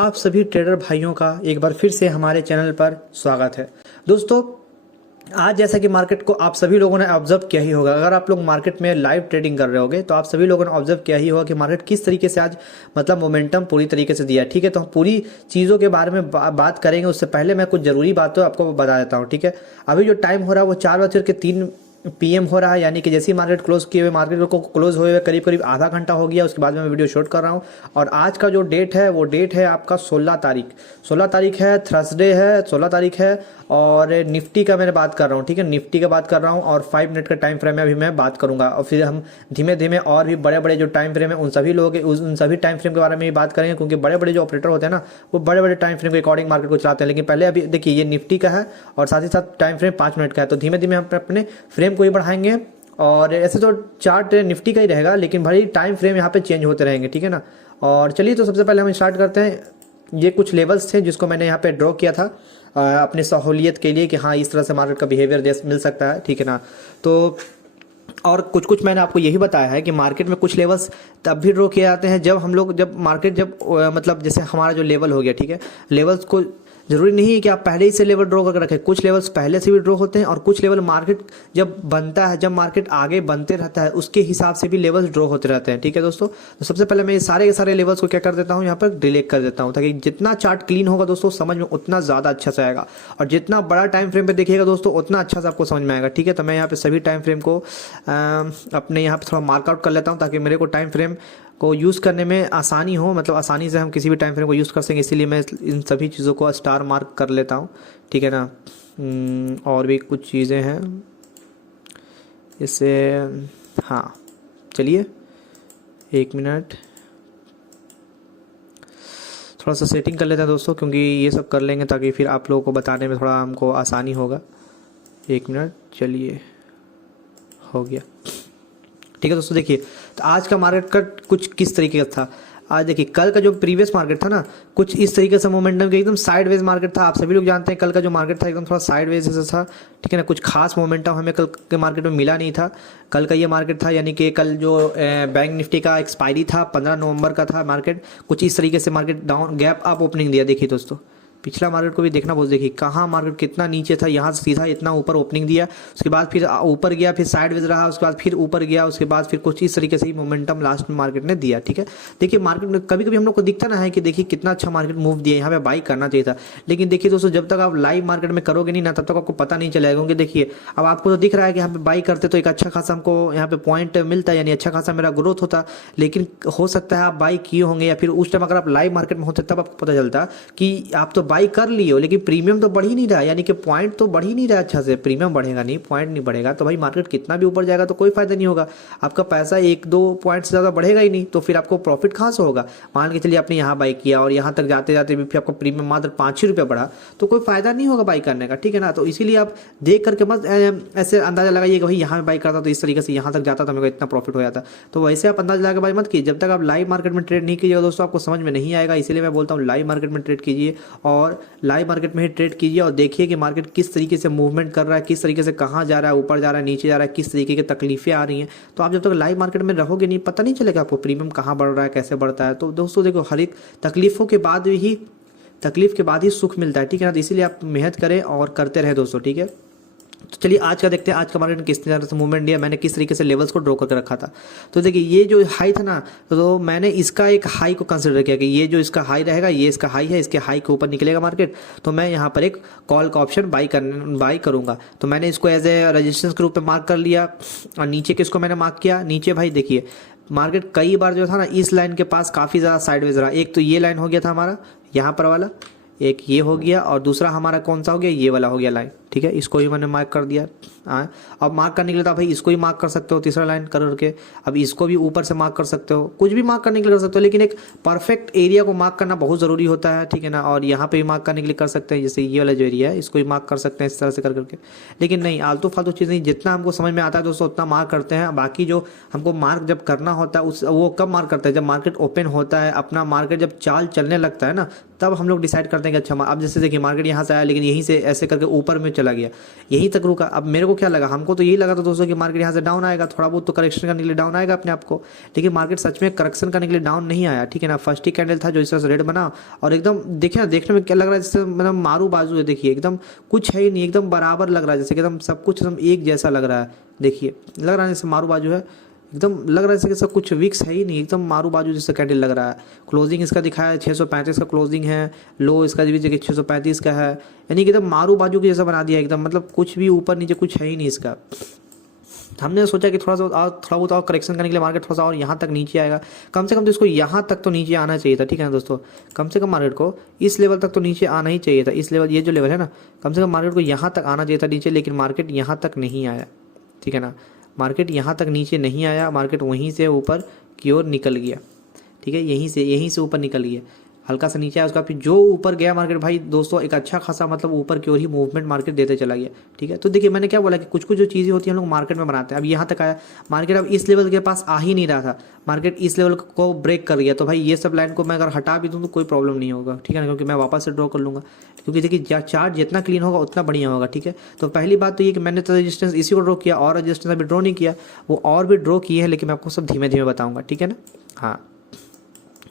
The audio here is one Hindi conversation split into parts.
आप सभी ट्रेडर भाइयों का एक बार फिर से हमारे चैनल पर स्वागत है। दोस्तों, आज जैसा कि मार्केट को आप सभी लोगों ने ऑब्जर्व किया ही होगा, अगर आप लोग मार्केट में लाइव ट्रेडिंग कर रहे होगे तो आप सभी लोगों ने ऑब्जर्व किया ही होगा कि मार्केट किस तरीके से आज मतलब मोमेंटम पूरी तरीके से दिया। ठीक है, तो हम पूरी चीज़ों के बारे में बात करेंगे। उससे पहले मैं कुछ ज़रूरी बातों आपको बता देता हूँ। ठीक है, अभी जो टाइम हो रहा है वो 4:03 PM हो रहा है, यानी कि जैसे ही मार्केट क्लोज किए हुए, मार्केट को क्लोज हुए हुए करीब करीब आधा घंटा हो गया। उसके बाद में मैं वीडियो शूट कर रहा हूँ और आज का जो डेट है वो डेट है आपका 16 तारीख। 16 तारीख है, थर्सडे है, 16 तारीख है। और निफ्टी का मैंने बात कर रहा हूँ। ठीक है, निफ्टी का बात कर रहा हूँ और 5 मिनट का टाइम फ्रेम में अभी मैं बात करूंगा और फिर हम धीमे धीमे और भी बड़े बड़े जो टाइम फ्रेम है उन सभी टाइम फ्रेम के बारे में भी बात करेंगे, क्योंकि बड़े बड़े जो ऑपरेटर होते हैं ना वो बड़े बड़े टाइम फ्रेम के अकॉर्डिंग मार्केट को चलाते हैं। लेकिन पहले अभी देखिए, ये निफ्टी का है और साथ ही साथ टाइम फ्रेम 5 मिनट का है, तो धीमे धीमे हम अपने फ्रेम को ही बढ़ाएंगे। और ऐसे तो चार्ट निफ्टी का ही रहेगा, लेकिन भाई टाइम फ्रेम यहाँ पे चेंज होते रहेंगे। ठीक है ना, और चलिए तो सबसे पहले हम स्टार्ट करते हैं। ये कुछ लेवल्स थे जिसको मैंने यहाँ पे ड्रॉ किया था अपनी सहूलियत के लिए कि हाँ इस तरह से मार्केट का बिहेवियर मिल सकता है। ठीक है ना, तो और कुछ मैंने आपको यही बताया है कि मार्केट में कुछ लेवल्स तब भी ड्रॉ किए जाते हैं जब मार्केट मतलब जैसे हमारा जो लेवल हो गया। ठीक है, लेवल्स को जरूरी नहीं है कि आप पहले ही से लेवल ड्रॉ करके रखें। कुछ लेवल्स पहले से भी ड्रॉ होते हैं और कुछ लेवल मार्केट जब बनता है, जब मार्केट आगे बनते रहता है उसके हिसाब से भी लेवल्स ड्रॉ होते रहते हैं। ठीक है दोस्तों, तो सबसे पहले मैं ये सारे के सारे लेवल्स को क्या कर देता हूँ, यहाँ पर डिलीट कर देता हूँ, ताकि जितना चार्ट क्लीन होगा दोस्तों समझ में उतना ज़्यादा अच्छा से आएगा और जितना बड़ा टाइम फ्रेम पे देखिएगा दोस्तों उतना अच्छा से आपको समझ में आएगा। ठीक है, तो मैं यहाँ पे सभी टाइम फ्रेम को अपने यहाँ पे थोड़ा मार्कआउट कर लेता हूँ ताकि मेरे को टाइम फ्रेम को यूज़ करने में आसानी हो, मतलब आसानी से हम किसी भी टाइम फ्रेम को यूज़ कर सकें, इसीलिए मैं इन सभी चीज़ों को स्टार मार्क कर लेता हूँ। ठीक है ना, और भी कुछ चीज़ें हैं इससे। हाँ चलिए 1 मिनट थोड़ा सा सेटिंग कर लेते हैं दोस्तों, क्योंकि ये सब कर लेंगे ताकि फिर आप लोगों को बताने में थोड़ा हमको आसानी होगा। 1 मिनट, चलिए हो गया। ठीक है दोस्तों, देखिए तो आज का मार्केट का कुछ किस तरीके का था। आज देखिए, कल का जो प्रीवियस मार्केट था ना कुछ इस तरीके से मोमेंटम के एकदम साइडवेज मार्केट था। आप सभी लोग जानते हैं कल का जो मार्केट था एकदम थोड़ा साइडवेज जैसा था। ठीक है ना, कुछ खास मोमेंटम हमें कल के मार्केट में मिला नहीं था। कल का ये मार्केट था, यानी कि कल जो बैंक निफ्टी का एक्सपायरी था 15 नवंबर का था मार्केट। कुछ इस तरीके से market down gap up opening दिया। देखिए दोस्तों, पिछला मार्केट को भी देखना बहुत, देखिए कहाँ मार्केट कितना नीचे था, यहाँ से सीधा इतना ऊपर ओपनिंग दिया, उसके बाद फिर ऊपर गया, फिर साइडवेज रहा, उसके बाद फिर ऊपर गया, उसके बाद फिर कुछ इस तरीके से ही मोमेंटम लास्ट में मार्केट ने दिया। ठीक है, देखिए मार्केट में कभी कभी हम लोग को दिखता ना है कि देखिए कितना अच्छा मार्केट मूव दिया, यहाँ पे बाई करना चाहिए था। लेकिन देखिए दोस्तों, जब तक आप लाइव मार्केट में करोगे नहीं ना तब तक आपको पता नहीं चलेगा। क्योंकि देखिए अब आपको तो दिख रहा है कि यहाँ पे बाई करते तो एक अच्छा खासा हमको यहाँ पे पॉइंट मिलता है, यानी अच्छा खासा मेरा ग्रोथ होता। लेकिन हो सकता है आप बाई किए होंगे या फिर उस टाइम अगर आप लाइव मार्केट में होते तब आपको पता चलता कि आप तो बाई कर लिए हो, लेकिन प्रीमियम तो बढ़ ही नहीं रहा, यानी कि पॉइंट तो बढ़ ही नहीं रहा अच्छा से। प्रीमियम बढ़ेगा नहीं, पॉइंट नहीं बढ़ेगा, तो भाई मार्केट कितना भी ऊपर जाएगा तो कोई फायदा नहीं होगा। आपका पैसा 1-2 पॉइंट से ज़्यादा बढ़ेगा ही नहीं, तो फिर आपको प्रॉफिट कहाँ से होगा। मान के चलिए आपने यहाँ बाई किया और यहाँ तक जाते जाते भी फिर आपका प्रीमियम मात्र 5 ही रुपये बढ़ा, तो कोई फायदा नहीं होगा बाई करने का। ठीक है ना, तो इसीलिए आप देख करके मत ऐसे अंदाजा लगाइए कि भाई यहाँ पे बाई करता तो इस तरीके से यहाँ तक जाता तो मेरे को इतना प्रॉफिट हो जाता। तो वैसे आप अंदाजा लगा के बाई मत कीजिए। जब तक आप लाइव मार्केट में ट्रेड नहीं कीजिएगा दोस्तों आपको समझ में नहीं आएगा। इसीलिए मैं बोलता हूँ लाइव मार्केट में ट्रेड कीजिए और लाइव मार्केट में ही ट्रेड कीजिए और देखिए कि मार्केट किस तरीके से मूवमेंट कर रहा है, किस तरीके से कहाँ जा रहा है, ऊपर जा रहा है, नीचे जा रहा है, किस तरीके की तकलीफें आ रही हैं। तो आप जब तक लाइव मार्केट में रहोगे नहीं पता नहीं चलेगा आपको प्रीमियम कहाँ बढ़ रहा है, कैसे बढ़ता है। तो दोस्तों देखो, हर एक तकलीफ के बाद ही सुख मिलता है। ठीक है ना, तो इसीलिए आप मेहनत करें और करते रहे दोस्तों। ठीक है, तो चलिए आज का देखते हैं आज का मार्केट ने किस तरह से मूवमेंट दिया, मैंने किस तरीके से लेवल्स को ड्रॉ करके रखा था। तो देखिए ये जो हाई था ना, तो मैंने इसका एक हाई को कंसिडर किया कि ये जो इसका हाई रहेगा ये इसका हाई है, इसके हाई के ऊपर निकलेगा मार्केट, तो मैं यहाँ पर एक कॉल का ऑप्शन बाई करूंगा। तो मैंने इसको एज ए रजिस्टेंस के रूप में मार्क कर लिया और नीचे किसको मैंने मार्क किया, नीचे भाई देखिए मार्केट कई बार जो था ना इस लाइन के पास काफ़ी ज़्यादा साइडवेज रहा। एक तो ये लाइन हो गया था हमारा यहाँ पर वाला, एक ये हो गया और दूसरा हमारा कौन सा हो गया, ये वाला हो गया लाइन। ठीक है, इसको ही मैंने मार्क कर दिया। अब मार्क करने के लिए तो भाई इसको ही मार्क कर सकते हो तीसरा लाइन करके, अब इसको भी ऊपर से मार्क कर सकते हो, कुछ भी मार्क करने के लिए कर सकते हो, लेकिन एक परफेक्ट एरिया को मार्क करना बहुत ज़रूरी होता है। ठीक है ना, और यहाँ पे भी मार्क करने के लिए कर सकते हैं, जैसे ये वाला जो एरिया है इसको भी मार्क कर सकते हैं इस तरह से कर करके। लेकिन नहीं, आलतू फालतू चीज़ नहीं, जितना हमको समझ में आता है दोस्तों उतना मार्क करते हैं। बाकी जो हमको मार्क जब करना होता है वो कब मार्क करते हैं, जब मार्केट ओपन होता है, अपना मार्केट जब चाल चलने लगता है ना तब हम लोग डिसाइड करते हैं कि अच्छा अब जैसे देखिए मार्केट यहाँ से आया लेकिन यहीं से ऐसे करके ऊपर में चला गया, यहीं तक रुका। अब मेरे को क्या लगा, हमको तो यही लगा था दोस्तों कि मार्केट यहाँ से डाउन आएगा, थोड़ा बहुत तो करेक्शन करने के लिए डाउन आएगा अपने आप को, लेकिन मार्केट सच में करेक्शन करने के लिए डाउन नहीं आया, ठीक है ना। फर्स्ट ही कैंडल था जो इस तरह से रेड बना और एकदम देखिए ना, देखने में क्या लग रहा है जैसे मतलब मारू बाजू है, देखिए एकदम कुछ है ही नहीं, एकदम बराबर लग रहा है, जैसे कि एकदम सब कुछ एकदम एक जैसा लग रहा है। देखिए लग रहा है जैसे मारू बाजू है, एकदम लग रहा है जैसे कि सब कुछ विक्स है ही नहीं, एकदम मारू बाजू जैसे कैंडल लग रहा है। क्लोजिंग इसका दिखाया है 635 का क्लोजिंग है, लो इसका भी जगह 635 का है, यानी कि एकदम मारू बाजू की जैसा बना दिया एकदम, मतलब कुछ भी ऊपर नीचे कुछ है ही नहीं इसका। हमने सोचा कि थोड़ा बहुत और करेक्शन करने के लिए मार्केट थोड़ा सा और यहाँ तक नीचे आएगा, कम से कम तो इसको यहाँ तक तो नीचे आना चाहिए था, ठीक है ना दोस्तों। कम से कम मार्केट को इस लेवल तक तो नीचे आना ही चाहिए था, इस लेवल ये जो लेवल है ना, कम से कम मार्केट को यहाँ तक आना चाहिए था नीचे, लेकिन मार्केट यहाँ तक नहीं आया, ठीक है ना। मार्केट यहाँ तक नीचे नहीं आया, मार्केट वहीं से ऊपर की ओर निकल गया, ठीक है, यहीं से ऊपर निकल गया, हल्का सा नीचे आया, उसका फिर जो ऊपर गया मार्केट भाई दोस्तों एक अच्छा खासा मतलब ऊपर की ओर ही मूवमेंट मार्केट देते चला गया, ठीक है। तो देखिए मैंने क्या बोला कि कुछ जो चीज़ें होती हैं हम लोग मार्केट में बनाते हैं। अब यहाँ तक आया मार्केट, अब इस लेवल के पास आ ही नहीं रहा था, मार्केट इस लेवल को ब्रेक कर गया, तो भाई ये सब लाइन को मैं अगर हटा भी दूँ तो कोई प्रॉब्लम नहीं होगा, ठीक है ना, क्योंकि मैं वापस से ड्रॉ कर लूँगा, क्योंकि देखिए चार्ट जितना क्लीन होगा उतना बढ़िया होगा, ठीक है। तो पहली बात तो ये कि मैंने तो रजिस्टेंस इसी को ड्रॉ किया, और रजिस्टेंस अभी ड्रॉ नहीं किया, वो और भी ड्रॉ किए हैं, लेकिन मैं आपको सब धीमे धीमे बताऊँगा, ठीक है ना। हाँ,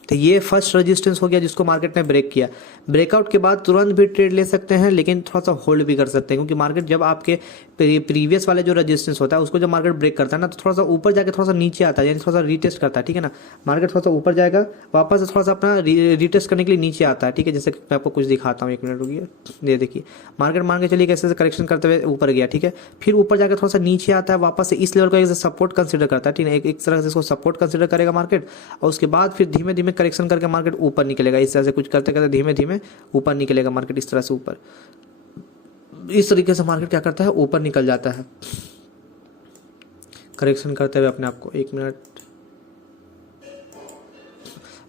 तो ये फर्स्ट रेजिस्टेंस हो गया जिसको मार्केट ने ब्रेक किया। ब्रेकआउट के बाद तुरंत भी ट्रेड ले सकते हैं, लेकिन थोड़ा सा होल्ड भी कर सकते हैं, क्योंकि मार्केट जब आपके प्रीवियस वाले जो रेजिस्टेंस होता है उसको जब मार्केट ब्रेक करता है ना, तो थोड़ा सा ऊपर जाके थोड़ा सा नीचे आता है, यानी थोड़ा सा रीटेस्ट करता है, ठीक है ना। मार्केट थोड़ा सा ऊपर जाएगा, वापस थोड़ा सा अपना रीटेस्ट करने के लिए नीचे आता है, ठीक है। जैसे मैं आपको कुछ दिखाता हूँ, 1 मिनट रुकिए, ये देखिए मार्केट मान के चलिए कैसे करेक्शन करते हुए ऊपर गया, ठीक है, फिर ऊपर जाकर थोड़ा सा नीचे आता है, वापस से इस लेवल को एक सपोर्ट कंसिडर करता है, ठीक है, एक तरह से इसको सपोर्ट कंसिडर करेगा मार्केट, और उसके बाद फिर धीमे धीमे करेक्शन करके मार्केट ऊपर निकलेगा, इस तरह से कुछ करते करते धीमे धीमे ऊपर निकलेगा मार्केट, इस तरह से ऊपर, इस तरीके से मार्केट क्या करता है, ऊपर निकल जाता है करेक्शन करते हुए अपने आप को। 1 मिनट,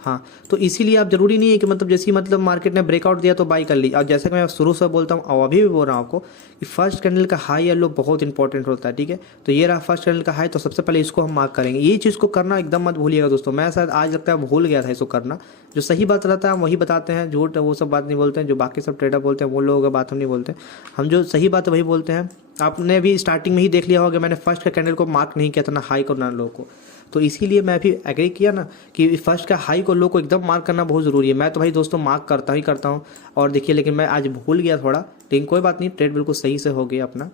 हाँ, तो इसीलिए आप जरूरी नहीं है कि मतलब जैसे ही मतलब मार्केट ने ब्रेकआउट दिया तो बाई कर ली। और जैसे कि मैं शुरू से बोलता हूँ और अभी भी बोल रहा हूँ आपको कि फर्स्ट कैंडल का हाई या लो बहुत इंपॉर्टेंट होता है, ठीक है। तो ये रहा फर्स्ट कैंडल का हाई, तो सबसे पहले इसको हम मार्क करेंगे, ये चीज़ को करना एकदम मत भूलिएगा दोस्तों। मैं शायद आज लगता है भूल गया था इसको करना, जो सही बात रहता है हम वही बताते हैं, झूठ वो सब बात नहीं बोलते हैं, जो बाकी सब ट्रेडर बोलते हैं वो लोगों का बात हम नहीं बोलते, हम जो सही बात है वही बोलते हैं। आपने भी स्टार्टिंग में ही देख लिया होगा मैंने फर्स्ट का कैंडल को मार्क नहीं किया था, ना हाई को ना लो को, तो इसीलिए मैं भी एग्री किया ना कि फर्स्ट का हाई को लो को एकदम मार्क करना बहुत ज़रूरी है। मैं तो भाई दोस्तों मार्क करता हूँ, और देखिए लेकिन मैं आज भूल गया थोड़ा, लेकिन कोई बात नहीं, ट्रेड बिल्कुल सही से हो गया अपना।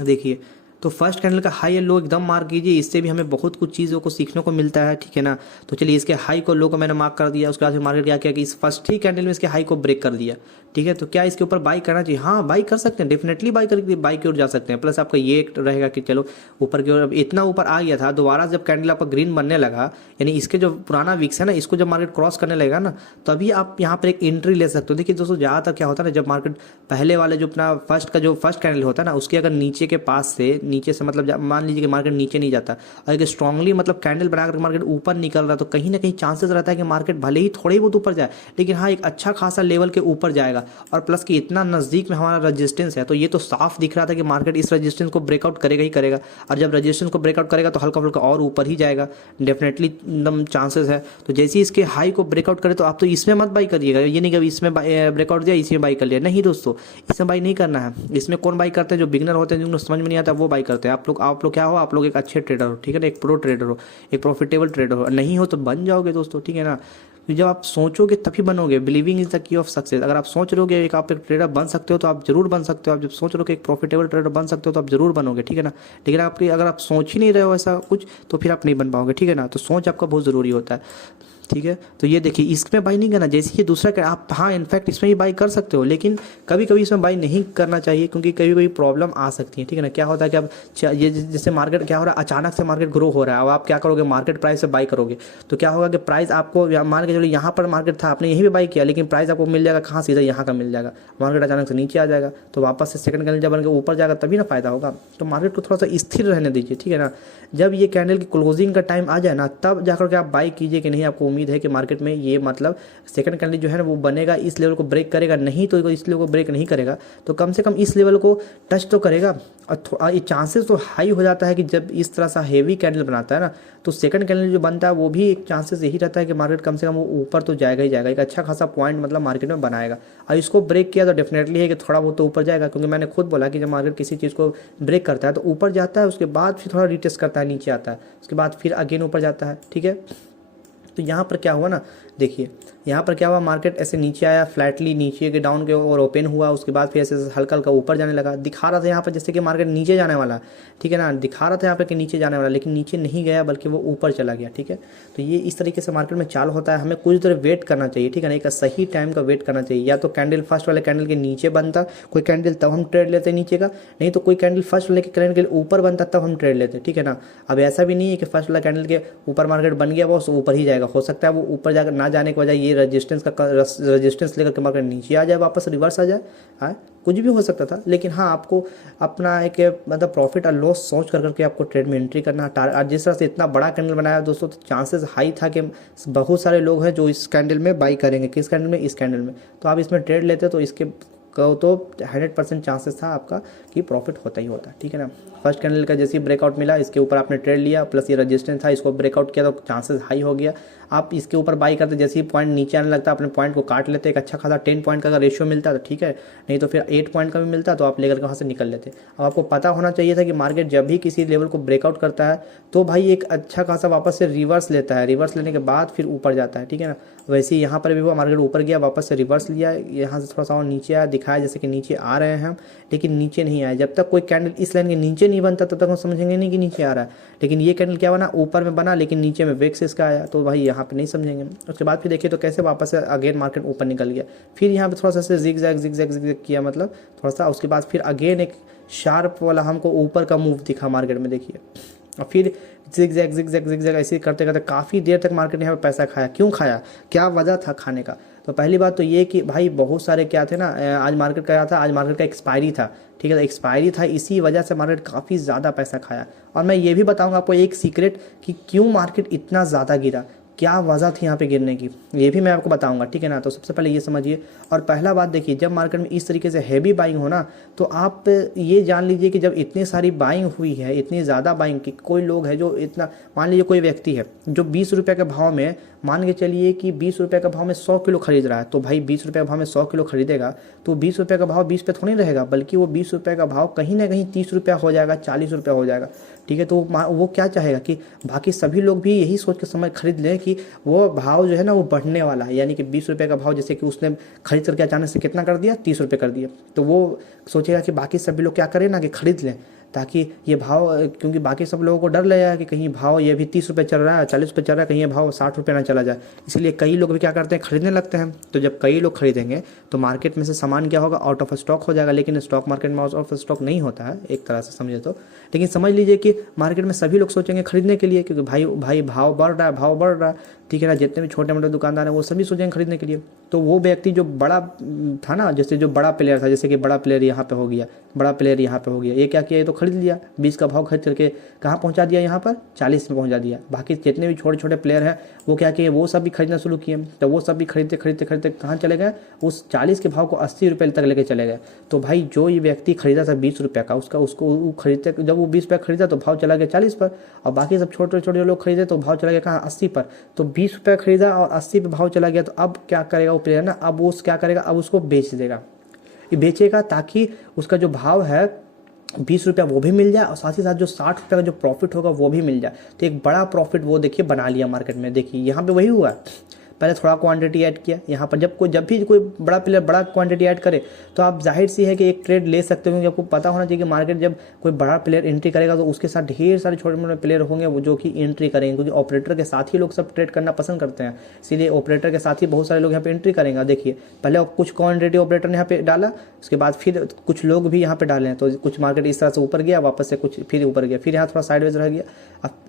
देखिए तो फर्स्ट कैंडल का हाई या लो एकदम मार्क कीजिए, इससे भी हमें बहुत कुछ चीज़ों को सीखने को मिलता है, ठीक है ना। तो चलिए इसके हाई को लो को मैंने मार्क कर दिया, उसके बाद मार्केट क्या किया कि इस फर्स्ट ही कैंडल में इसके हाई को ब्रेक कर दिया, ठीक है। तो क्या इसके ऊपर बाई करना चाहिए? हाँ, बाई कर सकते हैं, डेफिनेटली बाई की ओर जा सकते हैं। प्लस आपका ये रहेगा कि चलो ऊपर की ओर, अब इतना ऊपर आ गया था, दोबारा जब कैंडल आपका ग्रीन बनने लगा, यानी इसके जो पुराना विक्स है ना, इसको जब मार्केट क्रॉस करने लगेगा ना, तभी आप यहाँ पर एक एंट्री ले सकते हो। देखिए दोस्तों ज़्यादातर क्या होता है ना, जब मार्केट पहले वाले जो अपना फर्स्ट कैंडल होता है ना, उसके अगर नीचे के पास से नीचे से मतलब मान लीजिए कि मार्केट नीचे नहीं जाता, और अगर स्ट्रांगली मतलब कैंडल बनाकर मार्केट ऊपर निकल रहा है, तो कहीं ना कहीं चांसेस रहता है कि मार्केट भले ही थोड़ी बहुत ऊपर जाए, लेकिन हाँ एक अच्छा खासा लेवल के ऊपर जाएगा। और प्लस कि इतना नज़दीक में हमारा रेजिस्टेंस है, तो ये तो साफ दिख रहा था कि मार्केट इस रेजिस्टेंस को ब्रेकआउट करेगा ही करेगा, और जब रेजिस्टेंस को ब्रेकआउट करेगा तो हल्का फुल्का और ऊपर ही जाएगा, डेफिनेटली एकदम चांसेस है। तो जैसे ही इसके हाई को ब्रेकआउट करे तो आप तो इसमें मत बाई करिएगा, ये नहीं कि इसमें ब्रेकआउट दिया इसमें बाई कर लिया, नहीं दोस्तों, इसमें बाई नहीं करना है। इसमें कौन बाई करते हैं? जो बिगनर होते हैं, जिनको समझ में नहीं आता वो बाई करते हैं। आप लोग क्या हो, आप लोग एक अच्छे ट्रेडर हो, ठीक है ना, एक प्रो ट्रेडर हो, एक प्रॉफिटेबल ट्रेडर हो, नहीं हो तो बन जाओगे दोस्तों, ठीक है ना। जब आप सोचोगे तभी बनोगे, believing is the key of success. अगर आप सोच रहे हो कि आप एक ट्रेडर बन सकते हो तो आप जरूर बन सकते हो, आप जब सोच रहे हो कि एक प्रॉफिटेबल ट्रेडर बन सकते हो तो आप जरूर बनोगे, ठीक है ना। लेकिन आपकी अगर आप सोच ही नहीं रहे हो ऐसा कुछ, तो फिर आप नहीं बन पाओगे, ठीक है ना। तो सोच आपका बहुत ज़रूरी होता है, ठीक है। तो ये देखिए इसमें बाई नहीं करना, जैसे कि दूसरा आप हाँ इनफैक्ट इसमें भी बाई कर सकते हो, लेकिन कभी कभी इसमें बाई नहीं करना चाहिए, क्योंकि कभी कभी प्रॉब्लम आ सकती है, ठीक है ना। क्या होता है कि अब ये जैसे मार्केट क्या हो रहा है, अचानक से मार्केट ग्रो हो रहा है, अब आप क्या करोगे, मार्केट प्राइस से बाई करोगे, तो क्या होगा कि प्राइस आपको मान के चलो यहाँ पर मार्केट था, आपने यहीं भी बाई किया, लेकिन प्राइस आपको मिल जाएगा कहाँ, सीधा यहाँ का मिल जाएगा, मार्केट अचानक से नीचे आ जाएगा, तो वापस से सेकंड कैंडल जब बन के ऊपर जाएगा तभी ना फायदा होगा। तो मार्केट को थोड़ा सा स्थिर रहने दीजिए, ठीक है ना। जब ये कैंडल की क्लोजिंग का टाइम आ जाए ना, तब जाकर के आप बाई कीजिए कि नहीं आपको उम्मीद है कि मार्केट में ये मतलब सेकंड कैंडल जो है ना वो बनेगा, इस लेवल को ब्रेक करेगा, नहीं तो इस लेवल को ब्रेक नहीं करेगा तो कम से कम इस लेवल को टच तो करेगा। और ये चांसेस तो हाई हो जाता है कि जब इस तरह सा हेवी कैंडल बनाता है ना तो सेकंड कैंडल जो बनता है वो भी एक चांसेस यही रहता है कि मार्केट कम से कम वो ऊपर तो जाएगा ही जाएगा, एक अच्छा खासा पॉइंट मतलब मार्केट में बनाएगा। और इसको ब्रेक किया तो डेफिनेटली है कि थोड़ा बहुत तो ऊपर जाएगा, क्योंकि मैंने खुद बोला कि जब मार्केट किसी चीज़ को ब्रेक करता है तो ऊपर जाता है, उसके बाद फिर थोड़ा रिटेस्ट करता है, नीचे आता है, उसके बाद फिर अगेन ऊपर जाता है। ठीक है, तो यहाँ पर क्या हुआ ना, देखिए यहाँ पर क्या हुआ, मार्केट ऐसे नीचे आया फ्लैटली, नीचे के डाउन के और ओपन हुआ, उसके बाद फिर ऐसे हल्का हल्का ऊपर जाने लगा, दिखा रहा था यहाँ पर जैसे कि मार्केट नीचे जाने वाला, ठीक है ना, दिखा रहा था यहाँ पर कि नीचे जाने वाला, लेकिन नीचे नहीं गया बल्कि वो ऊपर चला गया। ठीक है, तो ये इस तरीके से मार्केट में चाल होता है, हमें कुछ देर वेट करना चाहिए, ठीक है ना, एक सही टाइम का वेट करना चाहिए। या तो कैंडल फर्स्ट वाले कैंडल के नीचे बनता कोई कैंडल तब हम ट्रेड लेते नीचे का, नहीं तो कोई कैंडल फर्स्ट वाले कैंडल के ऊपर बनता तब हम ट्रेड लेते, ठीक है ना। अब ऐसा भी नहीं है कि फर्स्ट वाला कैंडल के ऊपर मार्केट बन गया बस ऊपर ही जाएगा, हो सकता है वो ऊपर जाकर ना जाने की वजह ये रेजिस्टेंस लेकर के मार्केट नीचे आ जाए, वापस रिवर्स आ जाए, हाँ कुछ भी हो सकता था। लेकिन हाँ आपको अपना एक मतलब प्रॉफिट और लॉस सोच कर करके आपको ट्रेड में एंट्री करना है। और जिस तरह से इतना बड़ा कैंडल बनाया दोस्तों, तो चांसेस हाई था कि बहुत सारे लोग हैं जो इस कैंडल में बाई करेंगे। किस कैंडल में? इस कैंडल में। तो आप इसमें ट्रेड लेते तो इसके तो 100% चांसेस था आपका कि प्रॉफिट होता ही होता, ठीक है ना। फर्स्ट कैंडल का जैसे ही ब्रेकआउट मिला, इसके ऊपर आपने ट्रेड लिया, प्लस ये रजिस्टेंस था, इसको ब्रेकआउट किया तो चांसेस हाई हो गया। आप इसके ऊपर बाई करते, जैसे ही पॉइंट नीचे आने लगता अपने पॉइंट को काट लेते, एक अच्छा खासा 10 पॉइंट का अगर रेशियो मिलता तो ठीक है, नहीं तो फिर 8 पॉइंट का भी मिलता तो आप लेकर के वहाँ से निकल लेते। अब आपको पता होना चाहिए था कि मार्केट जब भी किसी लेवल को ब्रेकआउट करता है तो भाई एक अच्छा खासा वापस से रिवर्स लेता है, रिवर्स लेने के बाद फिर ऊपर जाता है, ठीक है ना। वैसे ही यहाँ पर भी हुआ, मार्केट ऊपर गया, वापस से रिवर्स लिया, यहाँ से थोड़ा सा और नीचे आया, दिखाया जैसे कि नीचे आ रहे हैं हम, लेकिन नीचे नहीं आए। जब तक कोई कैंडल इस लाइन के नीचे नहीं बनता तब तक हम समझेंगे नहीं कि नीचे आ रहा है। लेकिन ये कैंडल क्या बना, ऊपर में बना लेकिन नीचे में वेक्स इसका आया, तो भाई यहाँ पे नहीं समझेंगे। उसके बाद फिर देखिए तो कैसे वापस से अगेन मार्केट ऊपर निकल गया, फिर यहाँ पे थोड़ा सा जिग जैग किया, मतलब थोड़ा सा, उसके बाद फिर अगेन एक शार्प वाला हमको ऊपर का मूव दिखा मार्केट में, देखिए। और फिर जिग जैग ऐसे करते करते काफ़ी देर तक मार्केट ने यहाँ पे पैसा खाया। क्यों खाया, क्या वजह था खाने का? तो पहली बात तो ये कि भाई बहुत सारे क्या थे ना, आज मार्केट का था, आज मार्केट का एक्सपायरी था, ठीक है, एक्सपायरी था, इसी वजह से मार्केट काफ़ी ज़्यादा पैसा खाया। और मैं ये भी बताऊंगा आपको एक सीक्रेट कि क्यों मार्केट इतना ज़्यादा गिरा, क्या वजह थी यहाँ पे गिरने की, ये भी मैं आपको बताऊंगा, ठीक है ना। तो सबसे पहले ये समझिए। और पहला बात देखिए, जब मार्केट में इस तरीके से हैवी बाइंग हो ना, तो आप ये जान लीजिए कि जब इतनी सारी बाइंग हुई है, इतनी ज़्यादा बाइंग की, कोई लोग है जो इतना, मान लीजिए कोई व्यक्ति है जो 20 रुपये के भाव में, मान के चलिए कि 20 रुपये का भाव में 100 किलो खरीद रहा है, तो भाई 20 रुपये का भाव में 100 किलो खरीदेगा तो 20 रुपये का भाव 20 पे थोड़ी रहेगा, बल्कि वो 20 रुपये का भाव कहीं ना कहीं 30 रुपया हो जाएगा, 40 रुपया हो जाएगा, ठीक है। तो वो क्या चाहेगा कि बाकी सभी लोग भी यही सोच के समझ खरीद लें कि वो भाव जो है ना वो बढ़ने वाला है, यानी कि 20 रुपये का भाव जैसे कि उसने खरीद करके अचानक से कितना कर दिया, 30 रुपये कर दिया, तो वो सोचेगा कि बाकी सभी लोग क्या करें ना कि खरीद लें, ताकि ये भाव, क्योंकि बाकी सब लोगों को डर लगेगा कि कहीं भाव ये भी 30 रुपये चल रहा है, 40 रुपये चल रहा है, कहीं ये भाव 60 रुपये ना चला जाए, इसलिए कई लोग भी क्या करते हैं, खरीदने लगते हैं। तो जब कई लोग खरीदेंगे तो मार्केट में से सामान क्या होगा, आउट ऑफ स्टॉक हो जाएगा। लेकिन स्टॉक मार्केट में आउट ऑफ स्टॉक नहीं होता है एक तरह से समझे तो, लेकिन समझ लीजिए कि मार्केट में सभी लोग सोचेंगे खरीदने के लिए, क्योंकि भाई भाव बढ़ रहा है, भाव बढ़ रहा है, ठीक है ना। जितने भी छोटे मोटे दुकानदार हैं वो सभी सोचेंगे खरीदने के लिए। तो वो व्यक्ति जो बड़ा था ना, जैसे जो बड़ा प्लेयर था, जैसे कि बड़ा प्लेयर यहाँ पे हो गया, बड़ा प्लेयर यहाँ पे हो गया, ये क्या किया, ये तो खरीद लिया, 20 का भाव खरीद करके कहाँ पहुँचा दिया, यहाँ पर 40 में पहुँचा दिया। बाकी जितने भी छोटे छोटे प्लेयर हैं वो क्या किए, वो सब भी खरीदना शुरू किए, तो वो सब भी खरीदते खरीदते खरीदते कहाँ चले गए, उस 40 के भाव को 80 रुपये तक लेके चले गए। तो भाई जो ये व्यक्ति खरीदा था 20 रुपये का, उसको खरीदते, जब वो 20 रुपये खरीदा तो भाव चला गया 40 पर, और बाकी सब छोटे छोटे लोग खरीदे तो भाव चला गया कहाँ, 80 पर। तो 20 रुपये खरीदा और 80 पे भाव चला गया, तो अब क्या करेगा वो प्लेयर ना, अब वो क्या करेगा, अब उसको बेच देगा, ये बेचेगा ताकि उसका जो भाव है 20 रुपया वो भी मिल जाए, और साथ ही साथ जो 60 रुपये का जो प्रॉफिट होगा वो भी मिल जाए। तो एक बड़ा प्रॉफिट वो देखिए बना लिया मार्केट में। देखिए यहाँ पे वही हुआ, पहले थोड़ा क्वांटिटी ऐड किया यहाँ पर, जब भी कोई बड़ा प्लेयर बड़ा क्वांटिटी ऐड करे तो आप जाहिर सी है कि एक ट्रेड ले सकते हो, क्योंकि आपको पता होना चाहिए कि मार्केट जब कोई बड़ा प्लेयर एंट्री करेगा तो उसके साथ ढेर सारे छोटे मोटे प्लेयर होंगे वो जो कि एंट्री करेंगे, क्योंकि ऑपरेटर के साथ ही लोग सब ट्रेड करना पसंद करते हैं, इसीलिए ऑपरेटर के साथ ही बहुत सारे लोग यहाँ पे एंट्री करेंगे। देखिए पहले कुछ क्वान्टिटी ऑपरेटर ने यहाँ पे डाला, उसके बाद फिर कुछ लोग भी यहाँ पे डाले, तो कुछ मार्केट इस तरह से ऊपर गया, वापस से कुछ फिर ऊपर गया, फिर यहाँ थोड़ा साइडवेज रह गया।